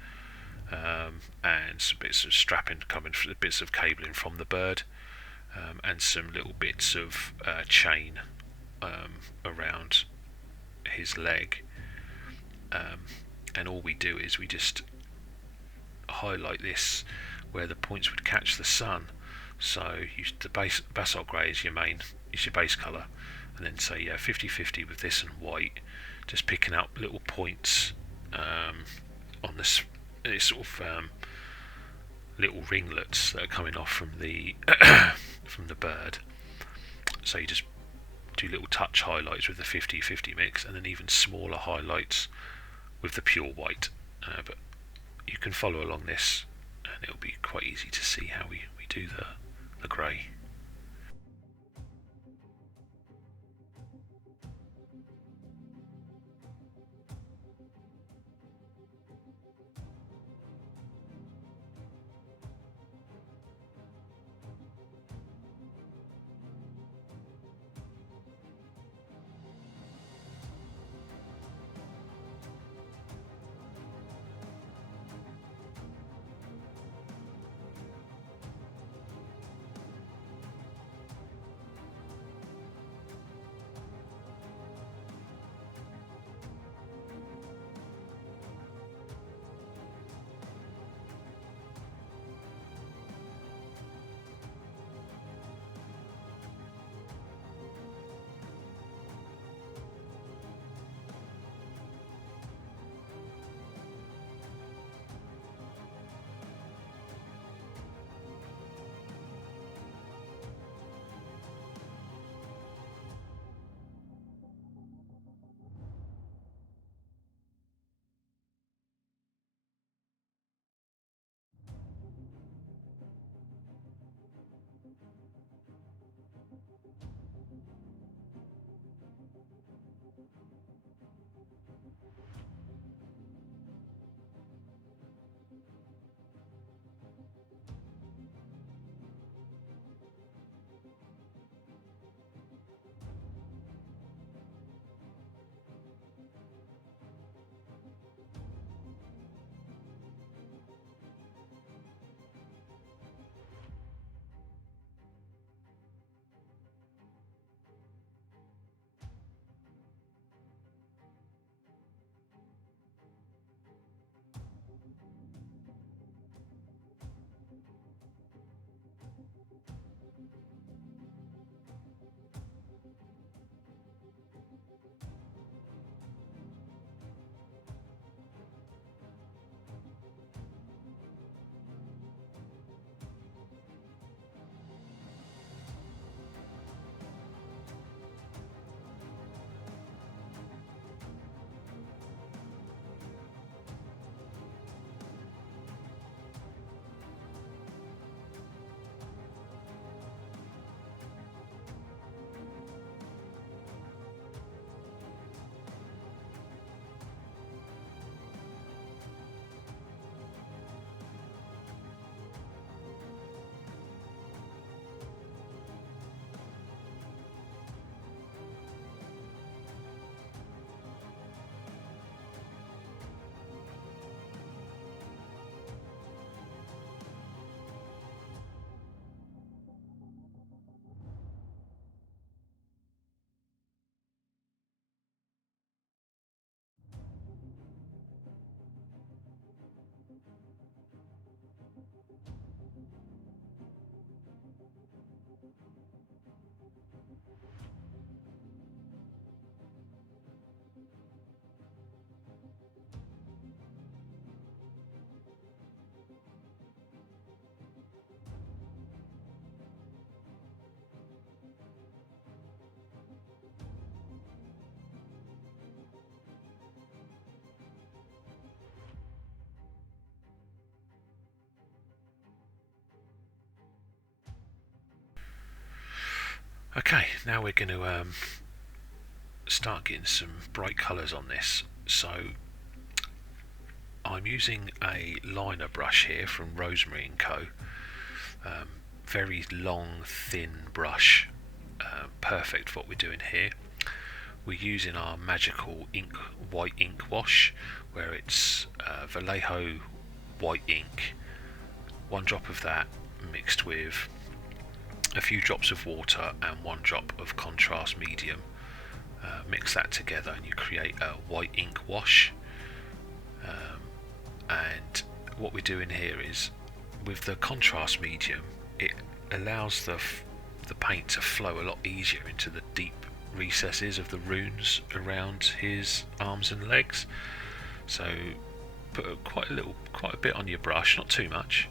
and some bits of strapping coming from the bits of cabling from the bird, and some little bits of chain around his leg, and all we do is we just highlight this where the points would catch the sun. So the Basalt Grey is your base colour, and then say 50-50 with this and white, just picking up little points on this sort of little ringlets that are coming off from the from the bird. So you just do little touch highlights with the 50-50 mix, and then even smaller highlights with the pure white. But you can follow along this, and it'll be quite easy to see how we do the grey. Okay, now we're going to start getting some bright colours on this. So I'm using a liner brush here from Rosemary & Co. Very long, thin brush, perfect for what we're doing here. We're using our magical white ink wash, where it's Vallejo white ink, 1 drop of that mixed with a few drops of water and 1 drop of contrast medium. Mix that together and you create a white ink wash. And what we're doing here is, with the contrast medium, it allows the paint to flow a lot easier into the deep recesses of the runes around his arms and legs. So put quite a bit on your brush, not too much,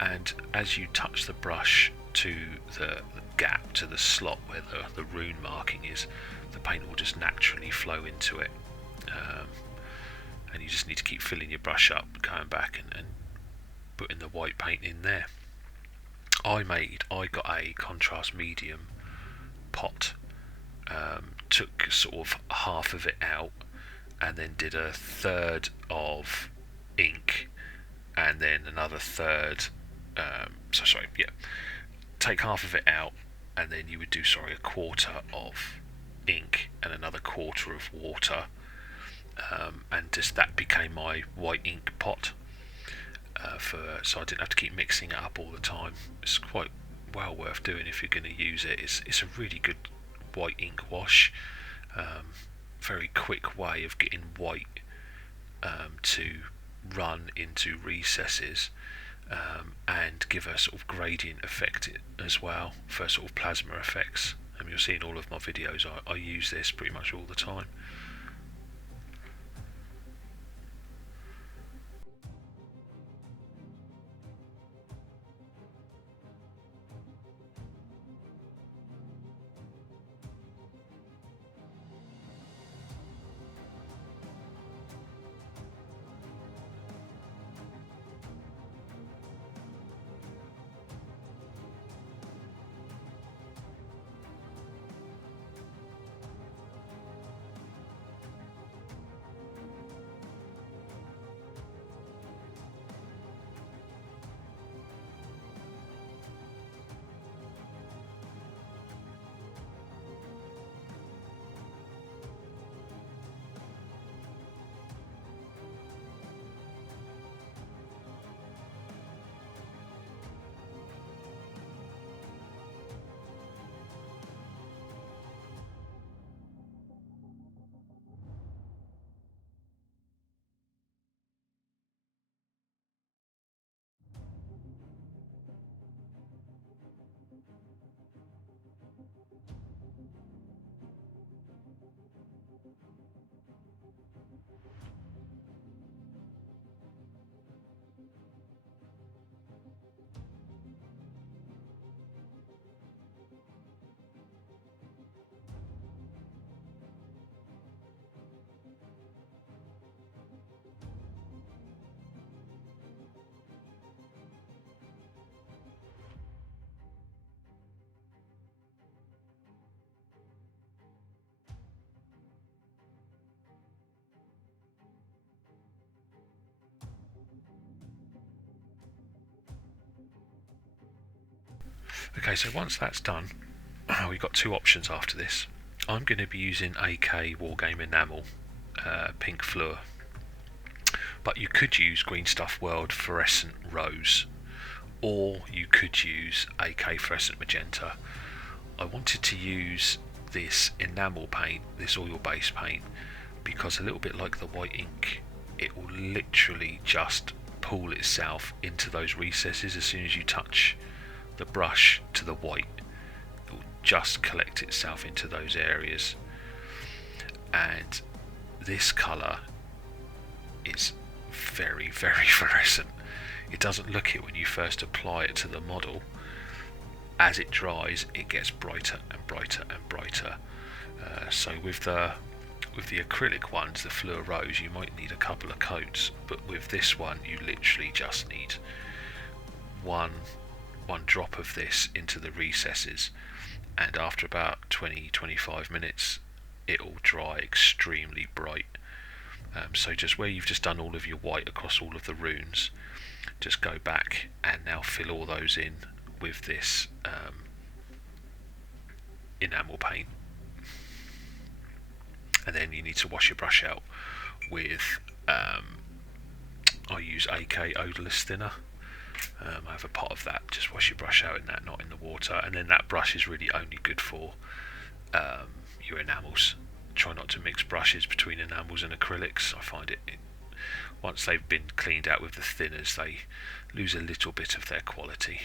and as you touch the brush to the gap, to the slot where the rune marking is, the paint will just naturally flow into it, and you just need to keep filling your brush up, going back and putting the white paint in there. I got a contrast medium pot, took sort of half of it out and then did a third of ink and then another third, take half of it out and then you would do a quarter of ink and another quarter of water, and just that became my white ink pot, so I didn't have to keep mixing it up all the time. It's quite well worth doing if you're going to use it. It's a really good white ink wash, very quick way of getting white to run into recesses, and give a sort of gradient effect as well for sort of plasma effects. You'll see in all of my videos I use this pretty much all the time. Okay, so once that's done, we've got 2 options after this. I'm going to be using AK Wargame Enamel, Pink Fluor, but you could use Green Stuff World Fluorescent Rose, or you could use AK Fluorescent Magenta. I wanted to use this enamel paint, this oil-based paint, because a little bit like the white ink, it will literally just pull itself into those recesses as soon as you touch the brush to the white. It will just collect itself into those areas, and this colour is very, very fluorescent. It doesn't look it when you first apply it to the model. As it dries, it gets brighter and brighter and brighter. So with the acrylic ones, the Fluor Rose, you might need a couple of coats, but with this one you literally just need one drop of this into the recesses, and after about 20-25 minutes it'll dry extremely bright. So just where you've just done all of your white across all of the runes, just go back and now fill all those in with this enamel paint. And then you need to wash your brush out with I use AK odorless thinner. I have a pot of that. Just wash your brush out in that, not in the water. And then that brush is really only good for your enamels. Try not to mix brushes between enamels and acrylics. I find it once they've been cleaned out with the thinners, they lose a little bit of their quality.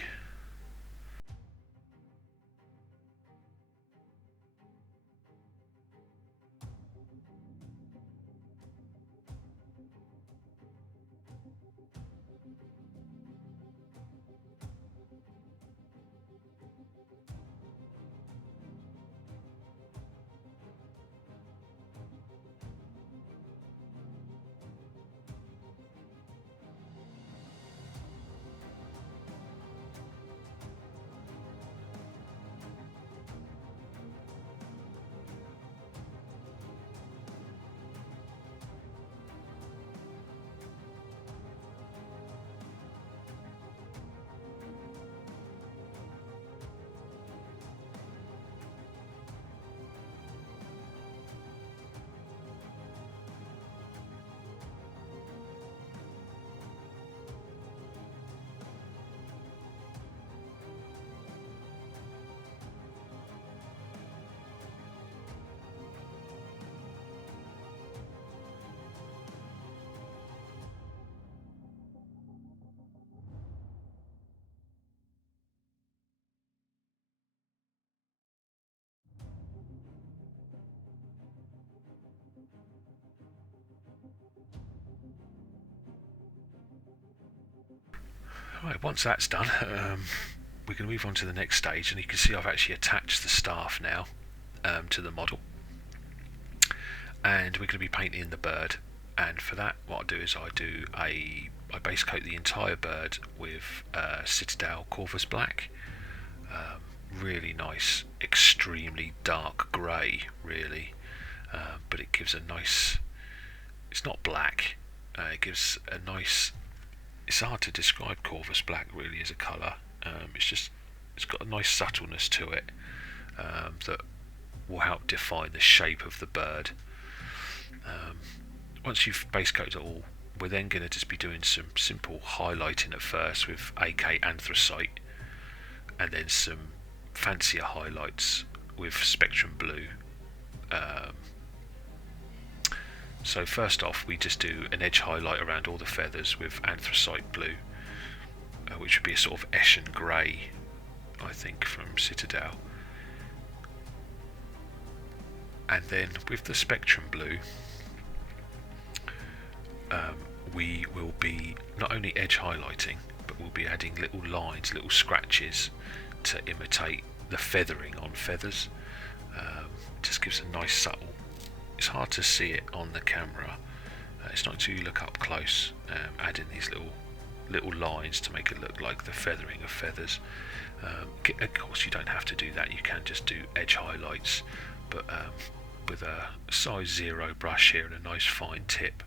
Right, once that's done, we're going to move on to the next stage, and you can see I've actually attached the staff now to the model, and we're going to be painting the bird. And for that, what I do is I base coat the entire bird with Citadel Corvus black. Really nice, extremely dark grey, really, but it gives a nice. It's not black. It gives a nice. It's hard to describe Corvus black really as a colour. It's got a nice subtleness to it that will help define the shape of the bird. Once you've base coated it all, we're then going to just be doing some simple highlighting at first with AK Anthracite, and then some fancier highlights with Spectrum Blue. So first off, we just do an edge highlight around all the feathers with Anthracite Blue, which would be a sort of Eshen Grey, I think, from Citadel. And then with the Spectrum Blue, we will be not only edge highlighting, but we'll be adding little lines, little scratches to imitate the feathering on feathers. Just gives a nice subtle. It's hard to see it on the camera. It's not until you look up close, adding these little lines to make it look like the feathering of feathers. Of course, you don't have to do that. You can just do edge highlights, but with a size 0 brush here and a nice fine tip,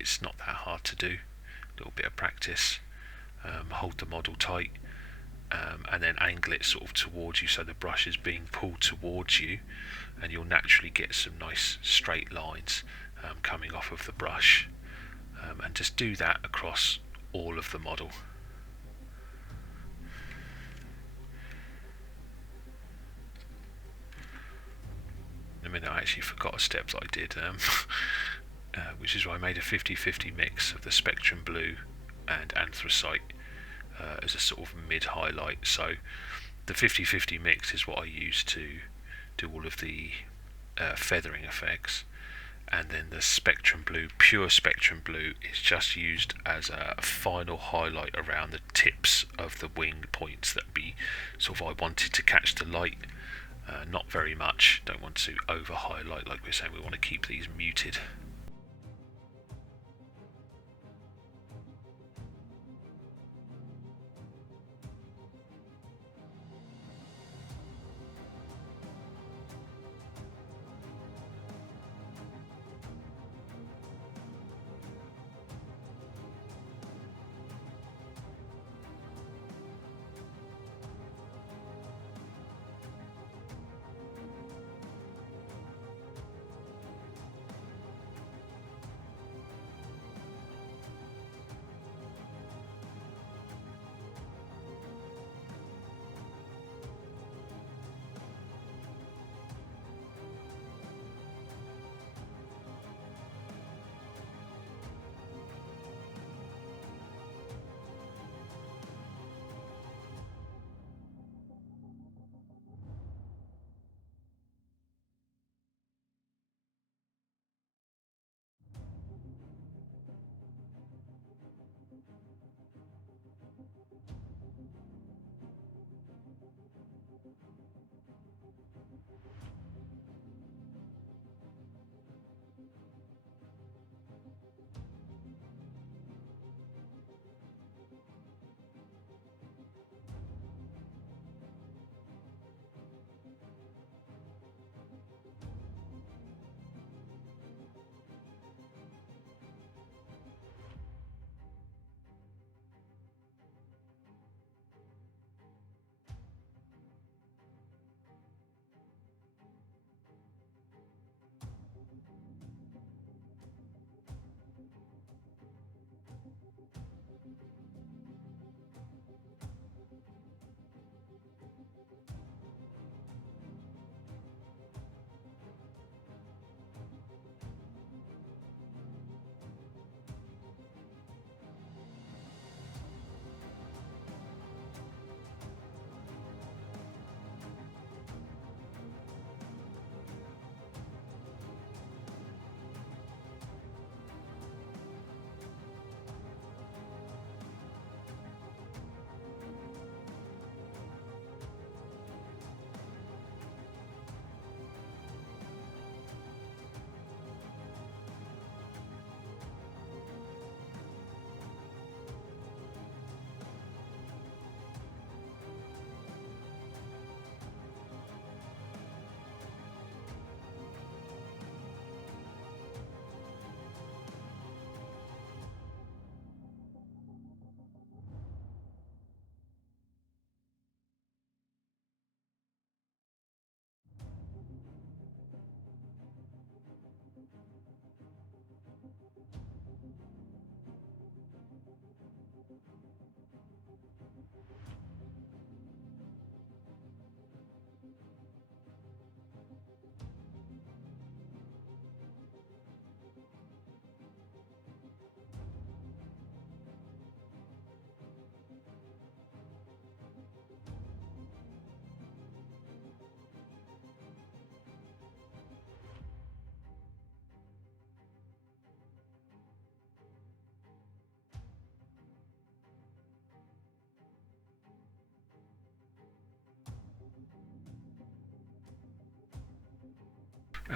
it's not that hard to do. A little bit of practice. Hold the model tight, and then angle it sort of towards you so the brush is being pulled towards you, and you'll naturally get some nice straight lines coming off of the brush, and just do that across all of the model. In a minute, I actually forgot a step that I did, which is why I made a 50-50 mix of the Spectrum Blue and Anthracite as a sort of mid highlight. So the 50-50 mix is what I use to do all of the feathering effects, and then the Spectrum Blue, pure Spectrum Blue, is just used as a final highlight around the tips of the wing points that be sort of I wanted to catch the light. Not very much, don't want to over highlight like we're saying, we want to keep these muted.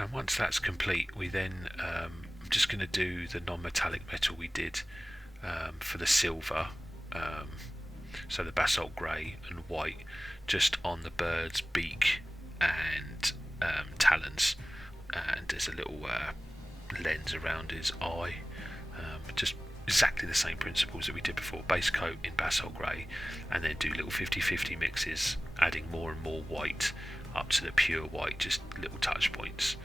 And once that's complete, we then I'm just going to do the non-metallic metal we did for the silver, so the Basalt Grey and white, just on the bird's beak and talons, and there's a little lens around his eye, just exactly the same principles that we did before. Base coat in Basalt Grey, and then do little 50-50 mixes, adding more and more white up to the pure white, just little touch points.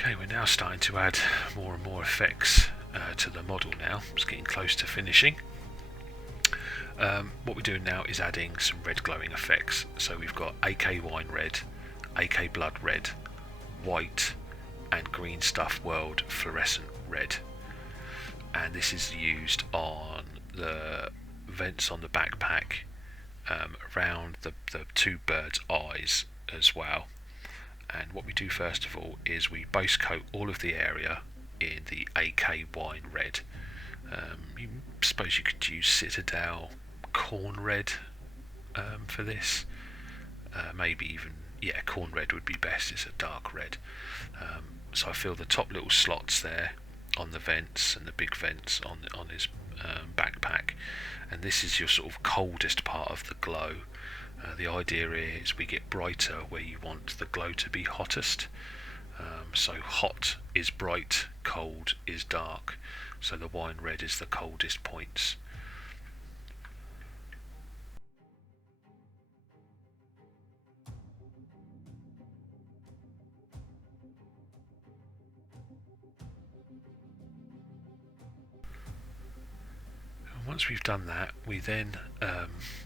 Okay, we're now starting to add more and more effects to the model now. It's getting close to finishing. What we're doing now is adding some red glowing effects. So we've got AK Wine Red, AK Blood Red, White, and Green Stuff World Fluorescent Red. And this is used on the vents on the backpack, around the two birds' eyes as well. And what we do first of all is we base coat all of the area in the AK Wine Red. You suppose you could use Citadel Corn Red for this. Maybe even, yeah, Corn Red would be best. It's a dark red. So I fill the top little slots there on the vents and the big vents on his backpack. And this is your sort of coldest part of the glow. The idea is we get brighter where you want the glow to be hottest. So hot is bright, cold is dark. So the wine red is the coldest points. Once we've done that, we then,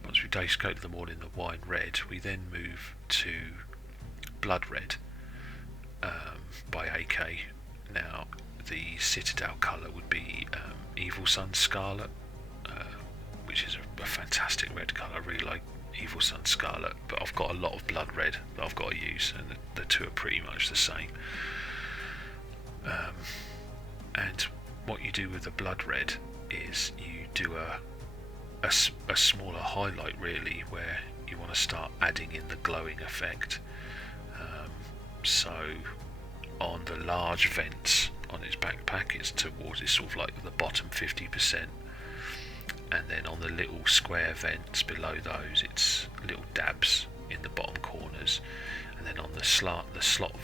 once we've base coated them all in the wine red, we then move to blood red by AK. Now, the Citadel colour would be Evil Sun Scarlet, which is a fantastic red colour. I really like Evil Sun Scarlet, but I've got a lot of blood red that I've got to use, and the two are pretty much the same. And what you do with the blood red is you do a smaller highlight, really, where you want to start adding in the glowing effect. So on the large vents on its backpack, it's towards, it's sort of like the bottom 50%, and then on the little square vents below those, it's little dabs in the bottom corners, and then on the slot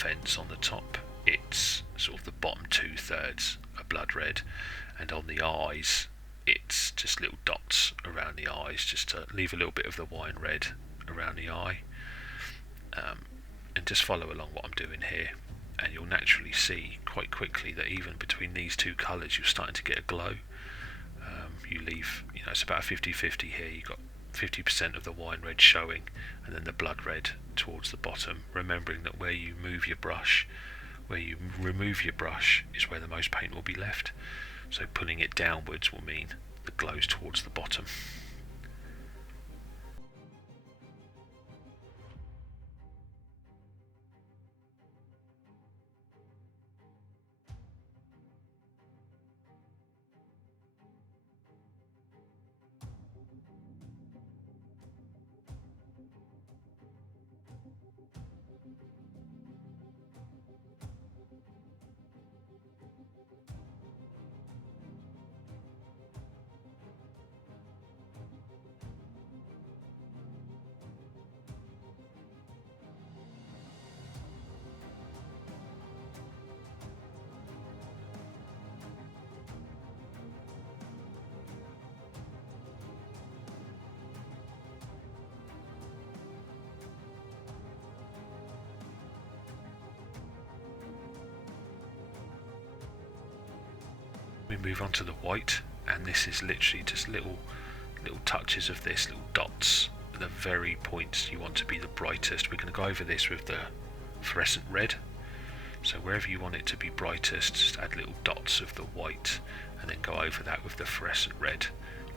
vents on the top, it's sort of the bottom 2/3 are blood red, and on the eyes it's just little dots around the eyes, just to leave a little bit of the wine red around the eye, and just follow along what I'm doing here, and you'll naturally see quite quickly that even between these two colours you're starting to get a glow. You leave, it's about 50-50 here. You've got 50% of the wine red showing, and then the blood red towards the bottom, remembering that where you remove your brush is where the most paint will be left, so pulling it downwards will mean the glow's towards the bottom. We move on to the white, and this is literally just little touches of this, little dots, the very points you want to be the brightest. We're going to go over this with the fluorescent red, so wherever you want it to be brightest, just add little dots of the white and then go over that with the fluorescent red,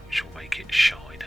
which will make it shine.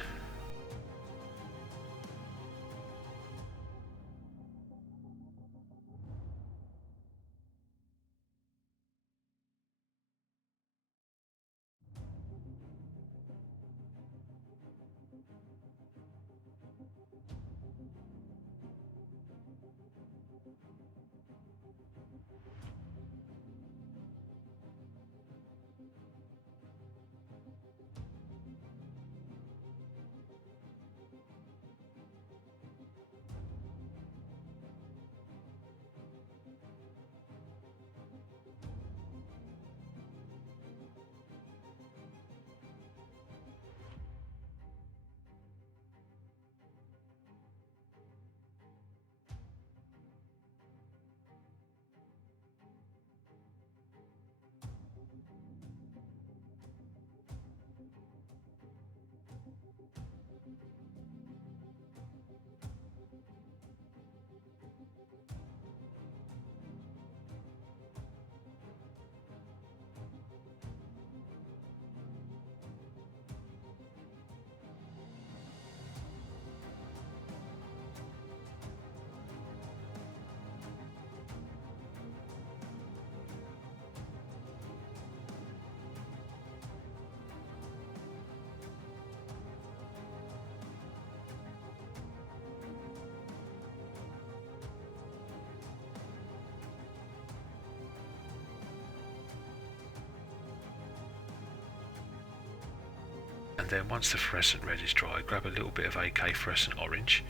And then once the fluorescent red is dry, grab a little bit of AK fluorescent orange,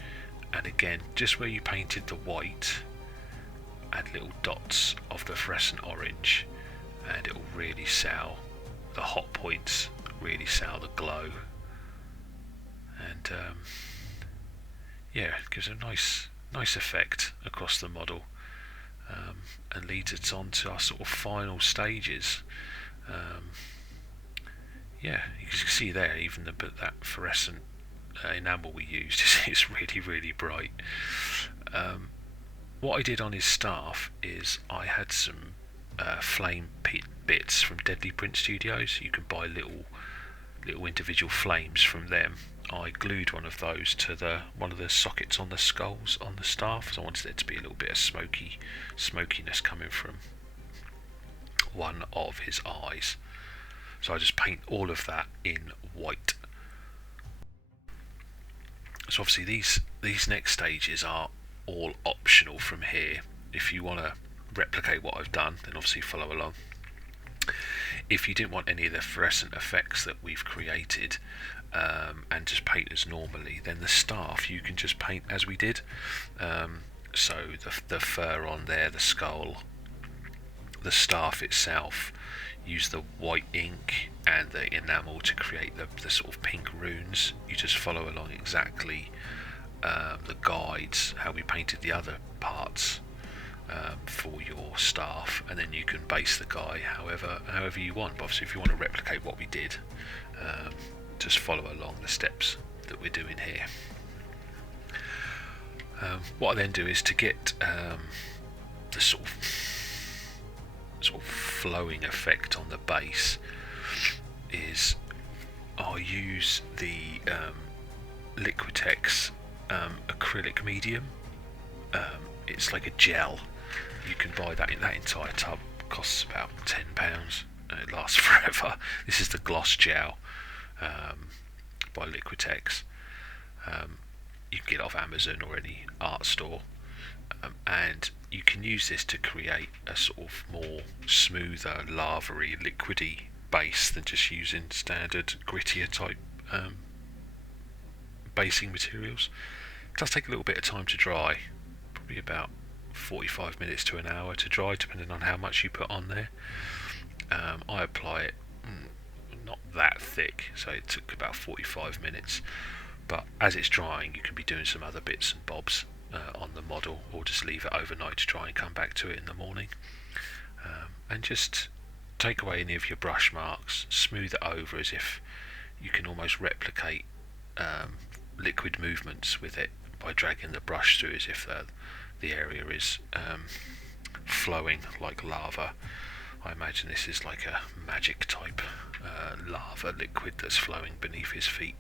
and again, just where you painted the white, add little dots of the fluorescent orange, and it will really sell the hot points, really sell the glow, and yeah, it gives a nice effect across the model, and leads us on to our sort of final stages. Yeah, you can see there, even that fluorescent enamel we used is really bright. What I did on his staff is I had some flame bits from Deadly Print Studios. You can buy little individual flames from them. I glued one of those to one of the sockets on the skulls on the staff, so I wanted there to be a little bit of smokiness coming from one of his eyes. So I just paint all of that in white. So obviously these next stages are all optional from here. If you want to replicate what I've done, then obviously follow along. If you didn't want any of the fluorescent effects that we've created, and just paint as normally, then the staff you can just paint as we did. So the fur on there, the skull, the staff itself, use the white ink and the enamel to create the sort of pink runes. You just follow along exactly the guides, how we painted the other parts for your staff, and then you can base the guy however you want. But obviously if you want to replicate what we did, just follow along the steps that we're doing here. What I then do is to get the sort of flowing effect on the base is I'll use the Liquitex acrylic medium. It's like a gel. You can buy that in that entire tub. It costs about £10 and it lasts forever. This is the gloss gel by Liquitex. You can get it off Amazon or any art store, and you can use this to create a sort of more smoother, lavary, liquidy base than just using standard grittier type basing materials. It does take a little bit of time to dry, probably about 45 minutes to an hour to dry, depending on how much you put on there. I apply it not that thick, so it took about 45 minutes. But as it's drying, you can be doing some other bits and bobs on the model, or just leave it overnight to dry and come back to it in the morning. And just take away any of your brush marks, smooth it over as if you can almost replicate liquid movements with it by dragging the brush through as if the area is flowing like lava. I imagine this is like a magic type lava liquid that's flowing beneath his feet.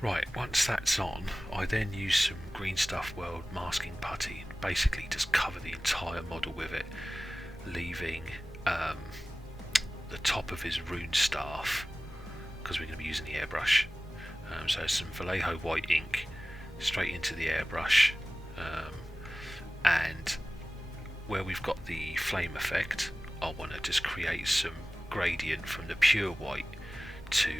Right, once that's on, I then use some Green Stuff World masking putty, basically just cover the entire model with it, leaving the top of his rune staff, because we're going to be using the airbrush. So some Vallejo white ink straight into the airbrush, and where we've got the flame effect, I want to just create some gradient from the pure white to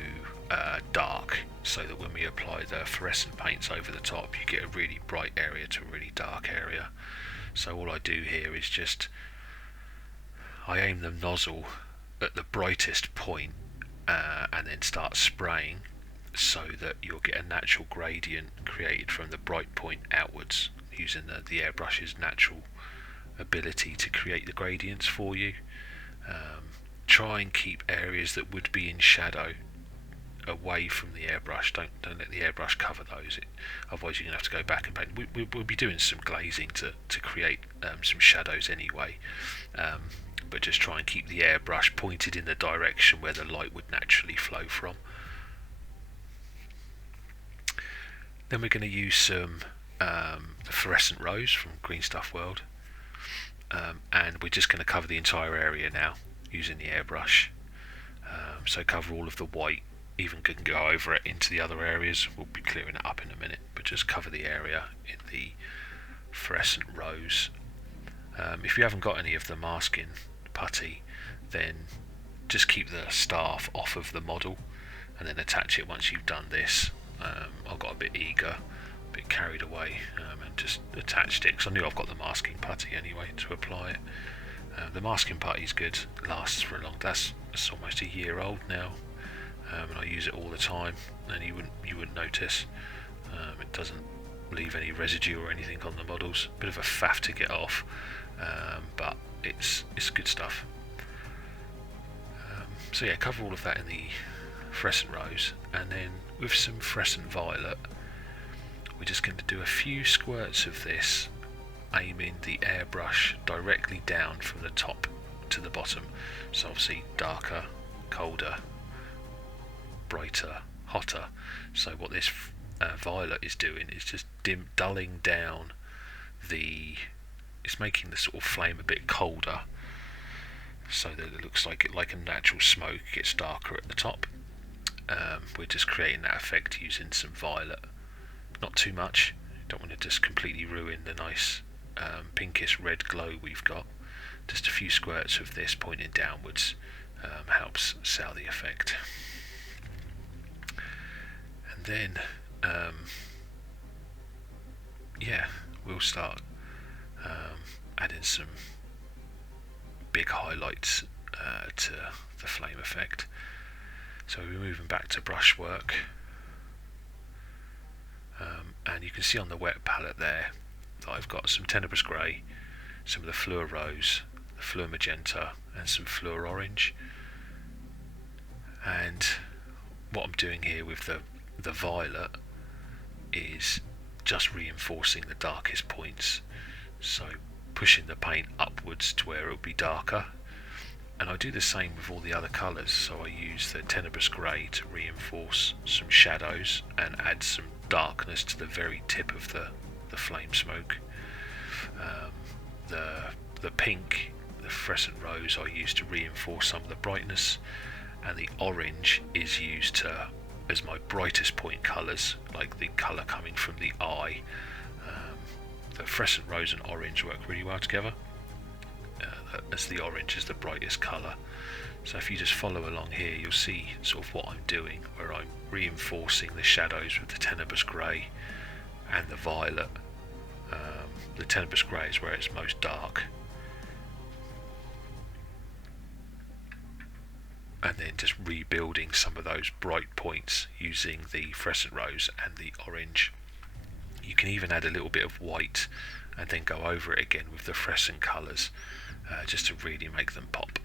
dark, so that when we apply the fluorescent paints over the top, you get a really bright area to a really dark area. So all I do here is just I aim the nozzle at the brightest point, and then start spraying, so that you'll get a natural gradient created from the bright point outwards, using the airbrush's natural ability to create the gradients for you. Try and keep areas that would be in shadow away from the airbrush. Don't let the airbrush cover those, otherwise you're going to have to go back and paint. We'll be doing some glazing to create some shadows anyway, but just try and keep the airbrush pointed in the direction where the light would naturally flow from. Then we're going to use some the Fluorescent Rose from Green Stuff World, and we're just going to cover the entire area now using the airbrush. So cover all of the white, even can go over it into the other areas. We'll be clearing it up in a minute, but just cover the area in the Fluorescent Rose. If you haven't got any of the masking putty, then just keep the staff off of the model and then attach it once you've done this. I got a bit eager, a bit carried away, and just attached it, because I knew I've got the masking putty anyway to apply it. The masking putty is good, lasts for a long. That's almost a year old now, and I use it all the time, and you wouldn't notice. It doesn't leave any residue or anything on the models. Bit of a faff to get off, but it's good stuff. So yeah, cover all of that in the Fluorescent Rose, and then with some Fluorescent Violet, we're just going to do a few squirts of this, aiming the airbrush directly down from the top to the bottom. So obviously darker, colder, brighter, hotter. So what this violet is doing is just dulling down it's making the sort of flame a bit colder, so that it looks like a natural smoke. It gets darker at the top. We're just creating that effect using some violet, not too much. Don't want to just completely ruin the nice pinkish red glow we've got. Just a few squirts of this pointing downwards helps sell the effect. And then yeah, we'll start adding some big highlights to the flame effect. So we're moving back to brushwork, and you can see on the wet palette there that I've got some Tenebrous Grey, some of the Fluor Rose, the Fluor Magenta, and some Fluor Orange. And what I'm doing here with the violet is just reinforcing the darkest points, so pushing the paint upwards to where it will be darker. And I do the same with all the other colours, so I use the Tenebrous Grey to reinforce some shadows and add some darkness to the very tip of the flame smoke. The pink, the Fluorescent Rose, I use to reinforce some of the brightness, and the orange is used as my brightest point colours, like the colour coming from the eye. The Fluorescent Rose and orange work really well together, as the orange is the brightest colour. So if you just follow along here, you'll see sort of what I'm doing, where I'm reinforcing the shadows with the Tenebrous Grey and the violet. The Tenebrous Grey is where it's most dark, and then just rebuilding some of those bright points using the Fluorescent Rose and the orange. You can even add a little bit of white and then go over it again with the fluorescent colours, just to really make them pop.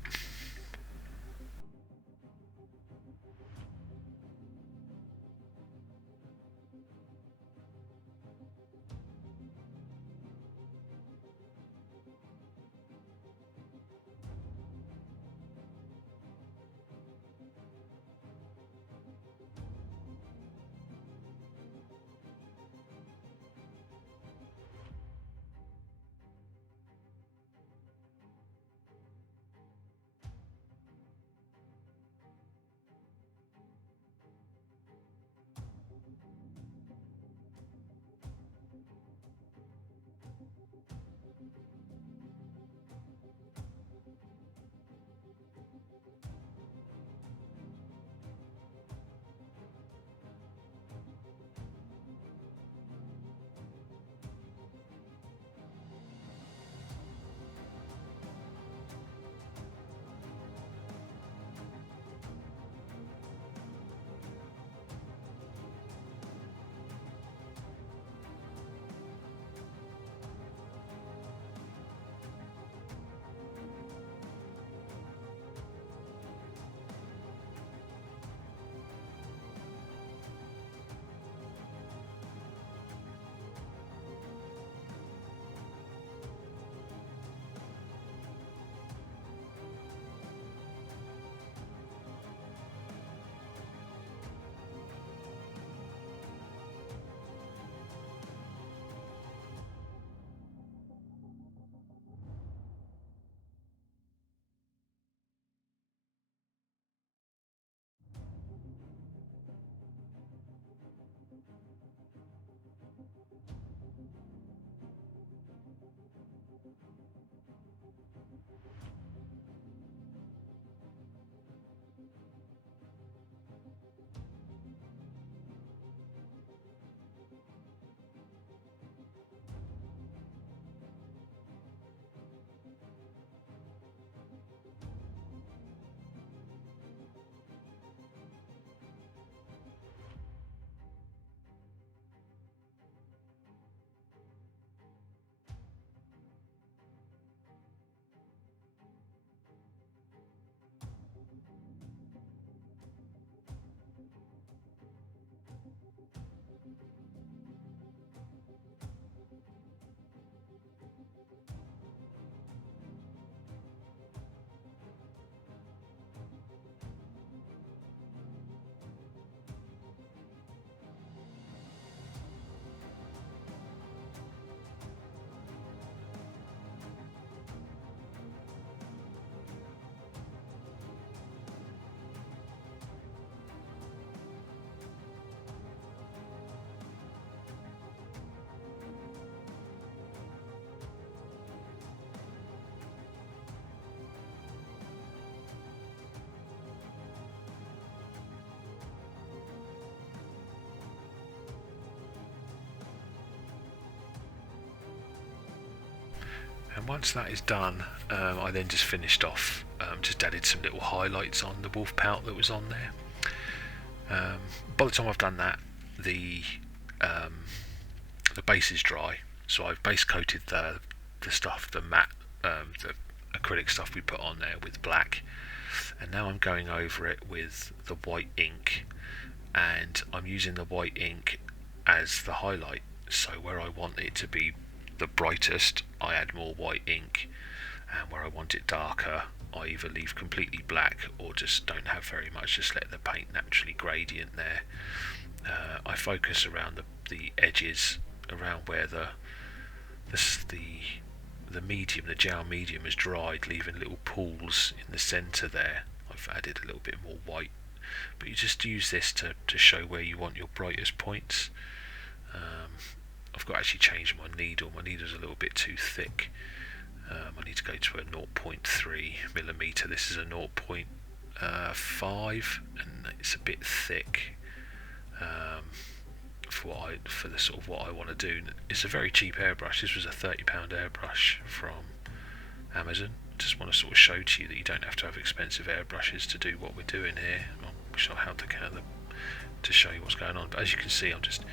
And once that is done, I then just finished off, just added some little highlights on the wolf pout that was on there. By the time I've done that, the base is dry, so I've base coated the stuff, the matte, the acrylic stuff we put on there with black, and now I'm going over it with the white ink, and I'm using the white ink as the highlight. So where I want it to be the brightest, I add more white ink, and where I want it darker, I either leave completely black or just don't have very much, just let the paint naturally gradient there. I focus around the edges, around where the medium, the gel medium has dried, leaving little pools in the centre there. I've added a little bit more white, but you just use this to show where you want your brightest points. I've got to actually change my needle. My needle's a little bit too thick. I need to go to a 0.3mm. This is a 0.5, and it's a bit thick for the sort of what I want to do. It's a very cheap airbrush. This was a £30 airbrush from Amazon. Just want to sort of show to you that you don't have to have expensive airbrushes to do what we're doing here. I wish I had to show you what's going on, but as you can see, I'm just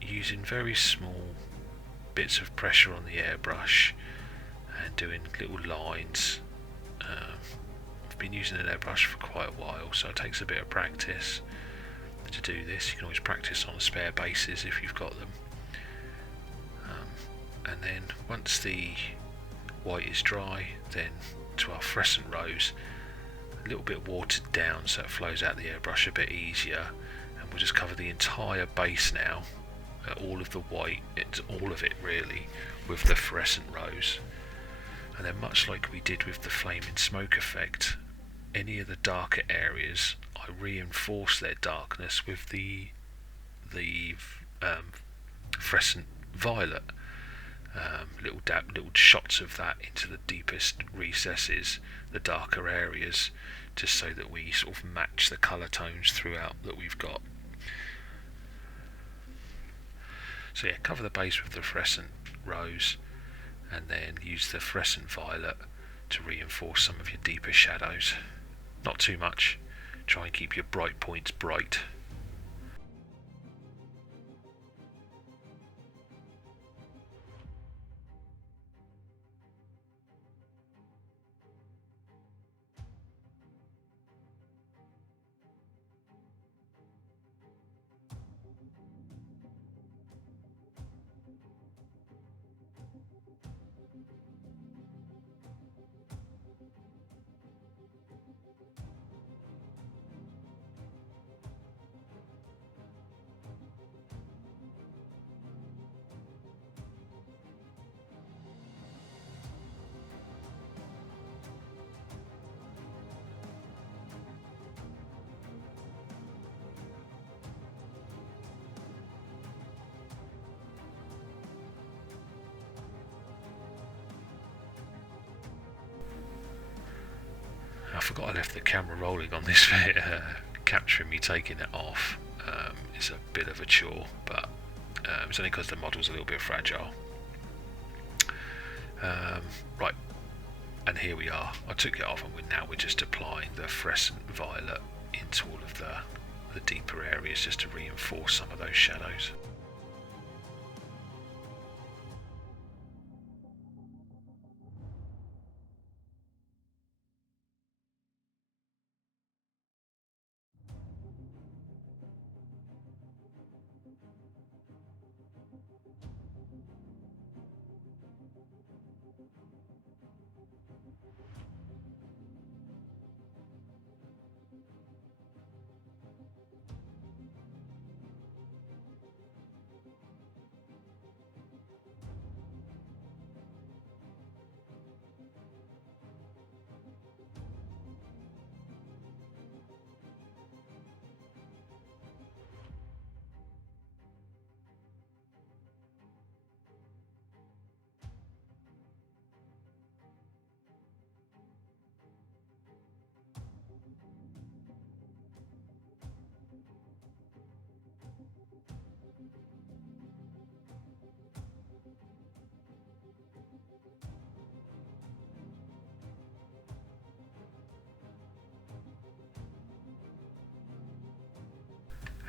using very small bits of pressure on the airbrush and doing little lines. I've been using an airbrush for quite a while, so it takes a bit of practice to do this. You can always practice on spare bases if you've got them. And then once the white is dry, then to our fluorescent rose, a little bit watered down so it flows out the airbrush a bit easier, and we'll just cover the entire base now, all of the white, it's all of it really, with the fluorescent rose. And then much like we did with the flaming smoke effect, any of the darker areas I reinforce their darkness with the fluorescent violet, little shots of that into the deepest recesses, the darker areas, just so that we sort of match the colour tones throughout that we've got. So yeah, cover the base with the fluorescent rose, and then use the fluorescent violet to reinforce some of your deeper shadows. Not too much. Try and keep your bright points bright. I forgot I left the camera rolling on this bit. Capturing me taking it off is a bit of a chore, but it's only because the model's a little bit fragile. Right, and here we are. I took it off, and we're just applying the fluorescent violet into all of the deeper areas just to reinforce some of those shadows.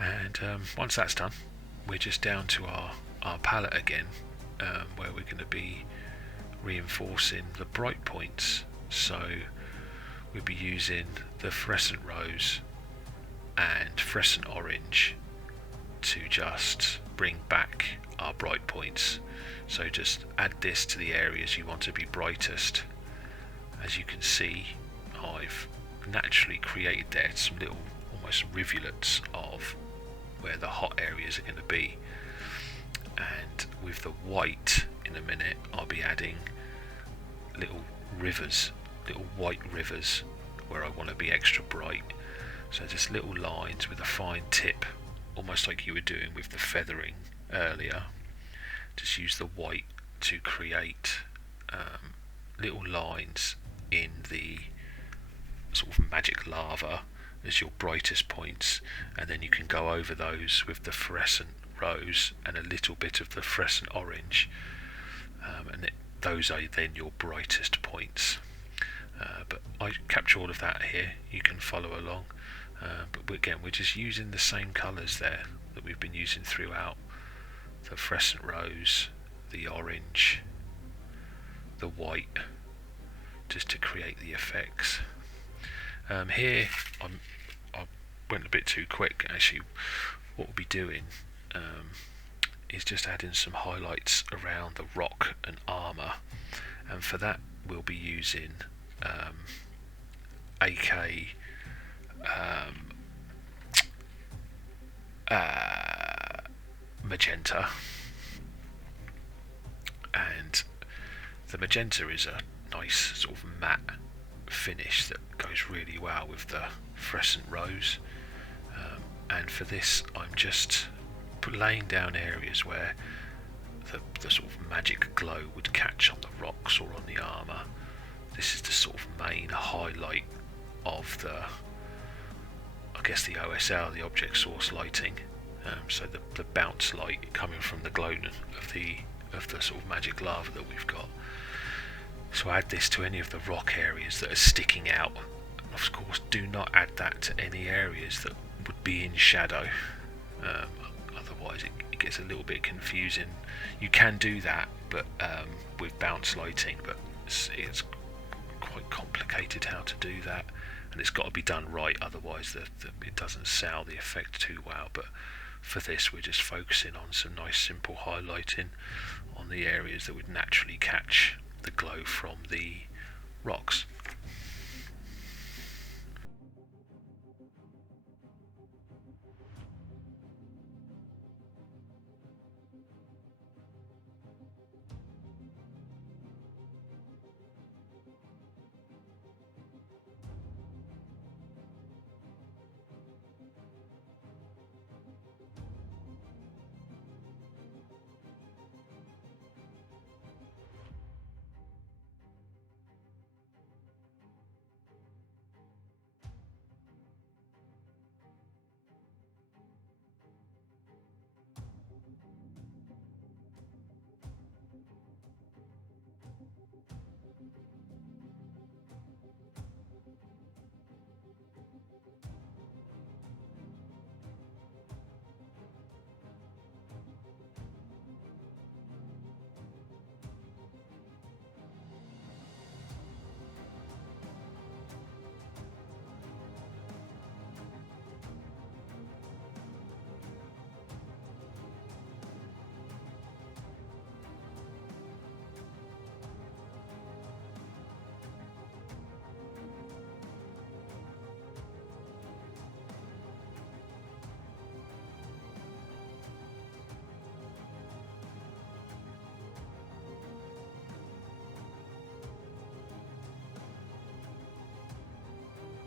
And once that's done, we're just down to our palette again, where we're going to be reinforcing the bright points. So we'll be using the fluorescent rose and fluorescent orange to just bring back our bright points. So just add this to the areas you want to be brightest. As you can see, I've naturally created there some little almost rivulets of where the hot areas are going to be. And with the white, in a minute I'll be adding little rivers, little white rivers where I want to be extra bright. So just little lines with a fine tip, almost like you were doing with the feathering earlier. Just use the white to create little lines in the sort of magic lava as your brightest points, and then you can go over those with the fluorescent rose and a little bit of the fluorescent orange, and those are then your brightest points. But I capture all of that here, you can follow along. But again, we're just using the same colours there that we've been using throughout. The fluorescent rose, the orange, the white, just to create the effects. Here I went a bit too quick actually. What we'll be doing is just adding some highlights around the rock and armour, and for that we'll be using AK Magenta, and the magenta is a nice sort of matte finish that goes really well with the fluorescent rose, and for this I'm just laying down areas where the sort of magic glow would catch on the rocks or on the armour. This is the sort of main highlight of the, I guess, the OSL, the object source lighting. So the bounce light coming from the glow of the sort of magic lava that we've got. So add this to any of the rock areas that are sticking out. And of course, do not add that to any areas that would be in shadow. Otherwise, it gets a little bit confusing. You can do that, but with bounce lighting, but it's quite complicated how to do that, and it's got to be done right. Otherwise, it doesn't sell the effect too well. But for this, we're just focusing on some nice simple highlighting on the areas that would naturally catch the glow from the rocks.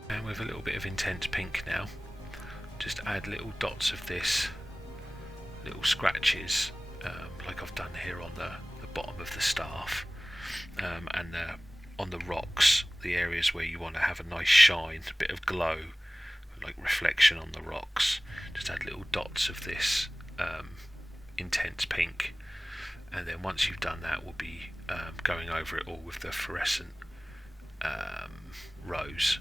And with a little bit of intense pink now, just add little dots of this, little scratches, like I've done here on the bottom of the staff, and on the rocks, the areas where you want to have a nice shine, a bit of glow, like reflection on the rocks. Just add little dots of this intense pink, and then once you've done that, we'll be going over it all with the fluorescent rose.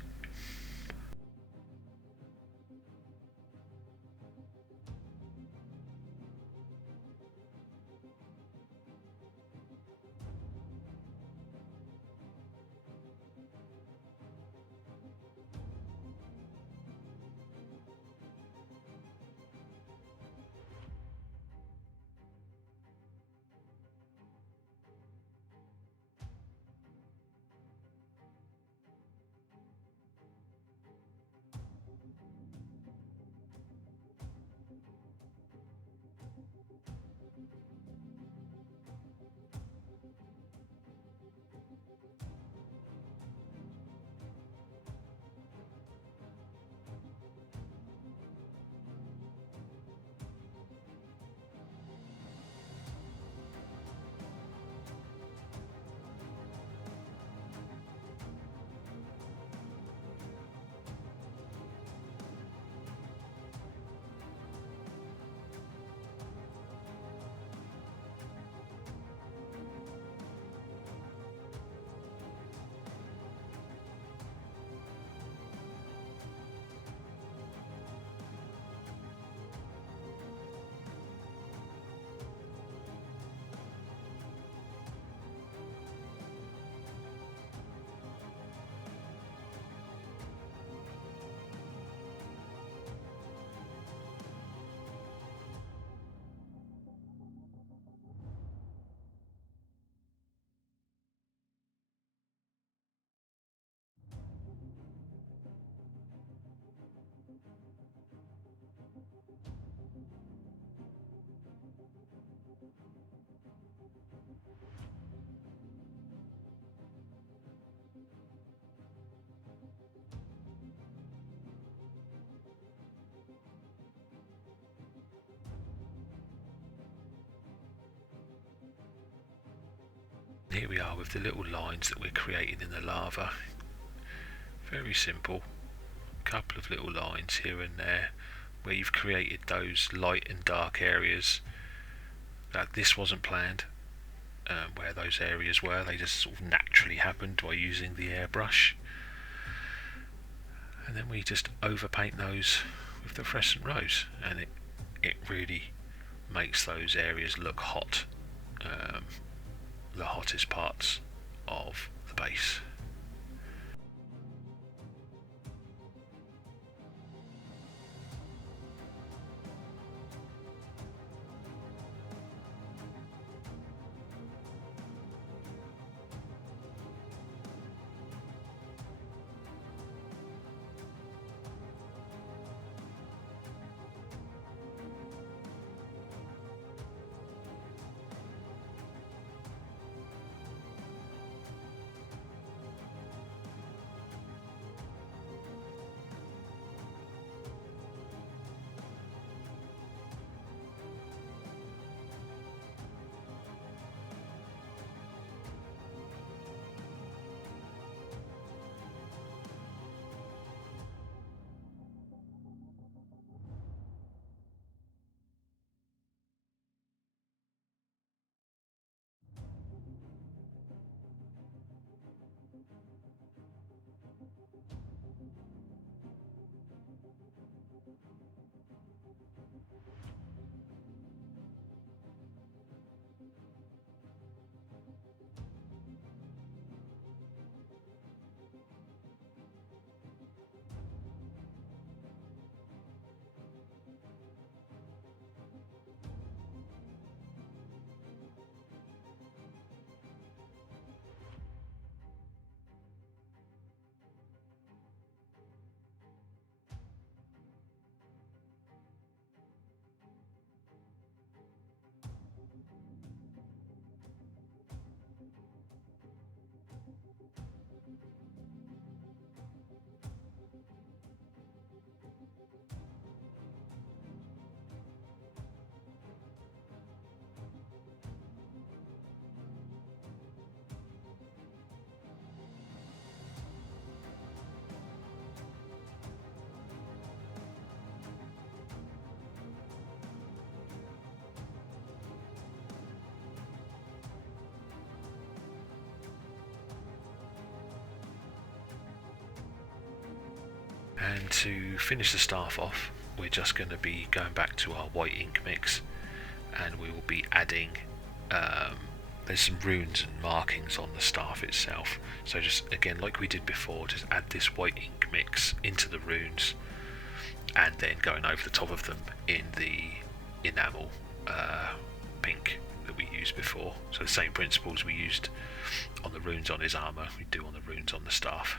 here we are with the little lines that we're creating in the lava. Very simple. A couple of little lines here and there where you've created those light and dark areas. That this wasn't planned, where those areas were. They just sort of naturally happened by using the airbrush. And then we just overpaint those with the fluorescent rose, and it really makes those areas look hot, the hottest parts of the base. And to finish the staff off, we're just going to be going back to our white ink mix, and we will be adding there's some runes and markings on the staff itself, so just again like we did before, just add this white ink mix into the runes and then going over the top of them in the enamel pink that we used before. So the same principles we used on the runes on his armour we do on the runes on the staff.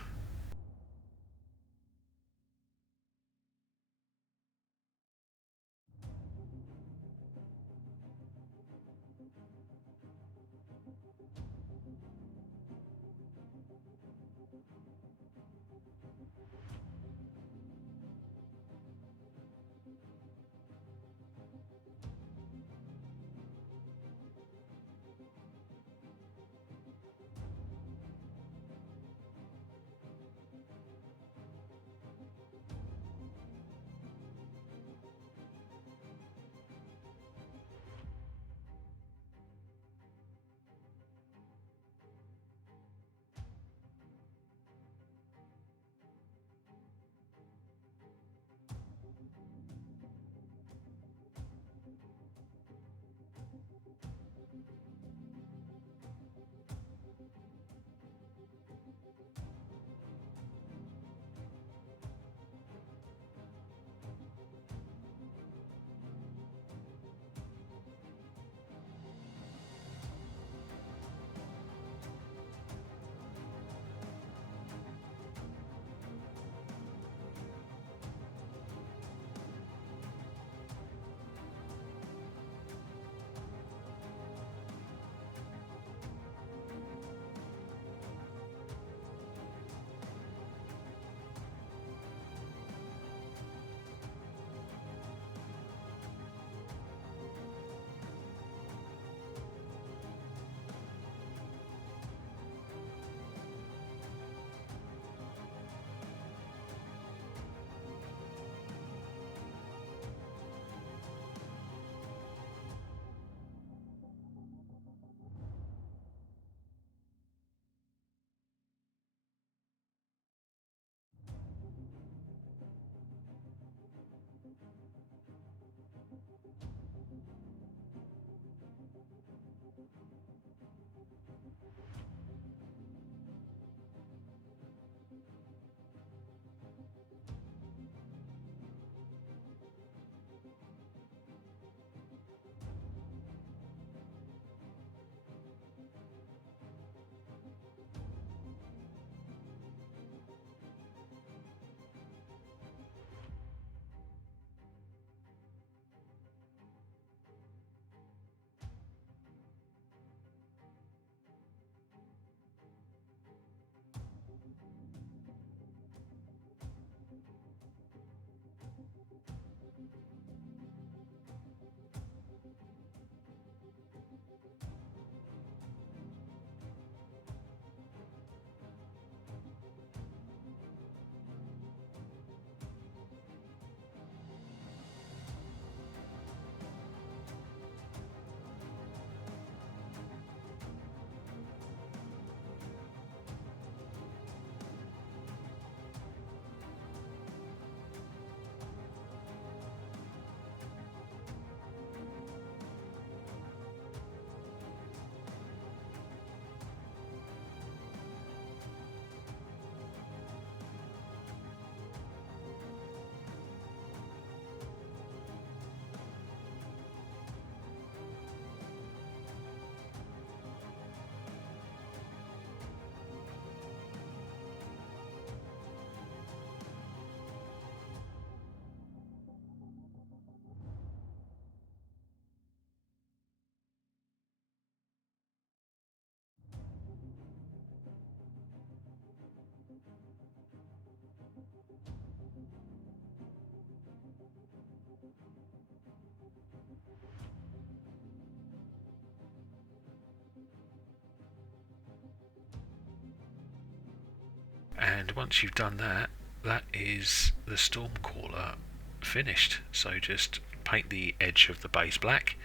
And once you've done that, that is the Stormcaller finished. So just paint the edge of the base black,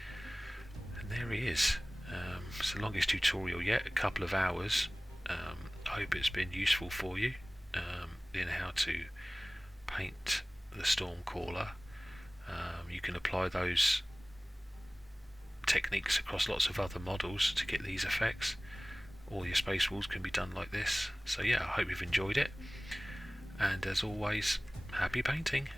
and there he is. It's the longest tutorial yet, a couple of hours. I hope it's been useful for you in how to paint the Stormcaller. You can apply those techniques across lots of other models to get these effects. All your space walls can be done like this. So yeah, I hope you've enjoyed it, and as always, happy painting.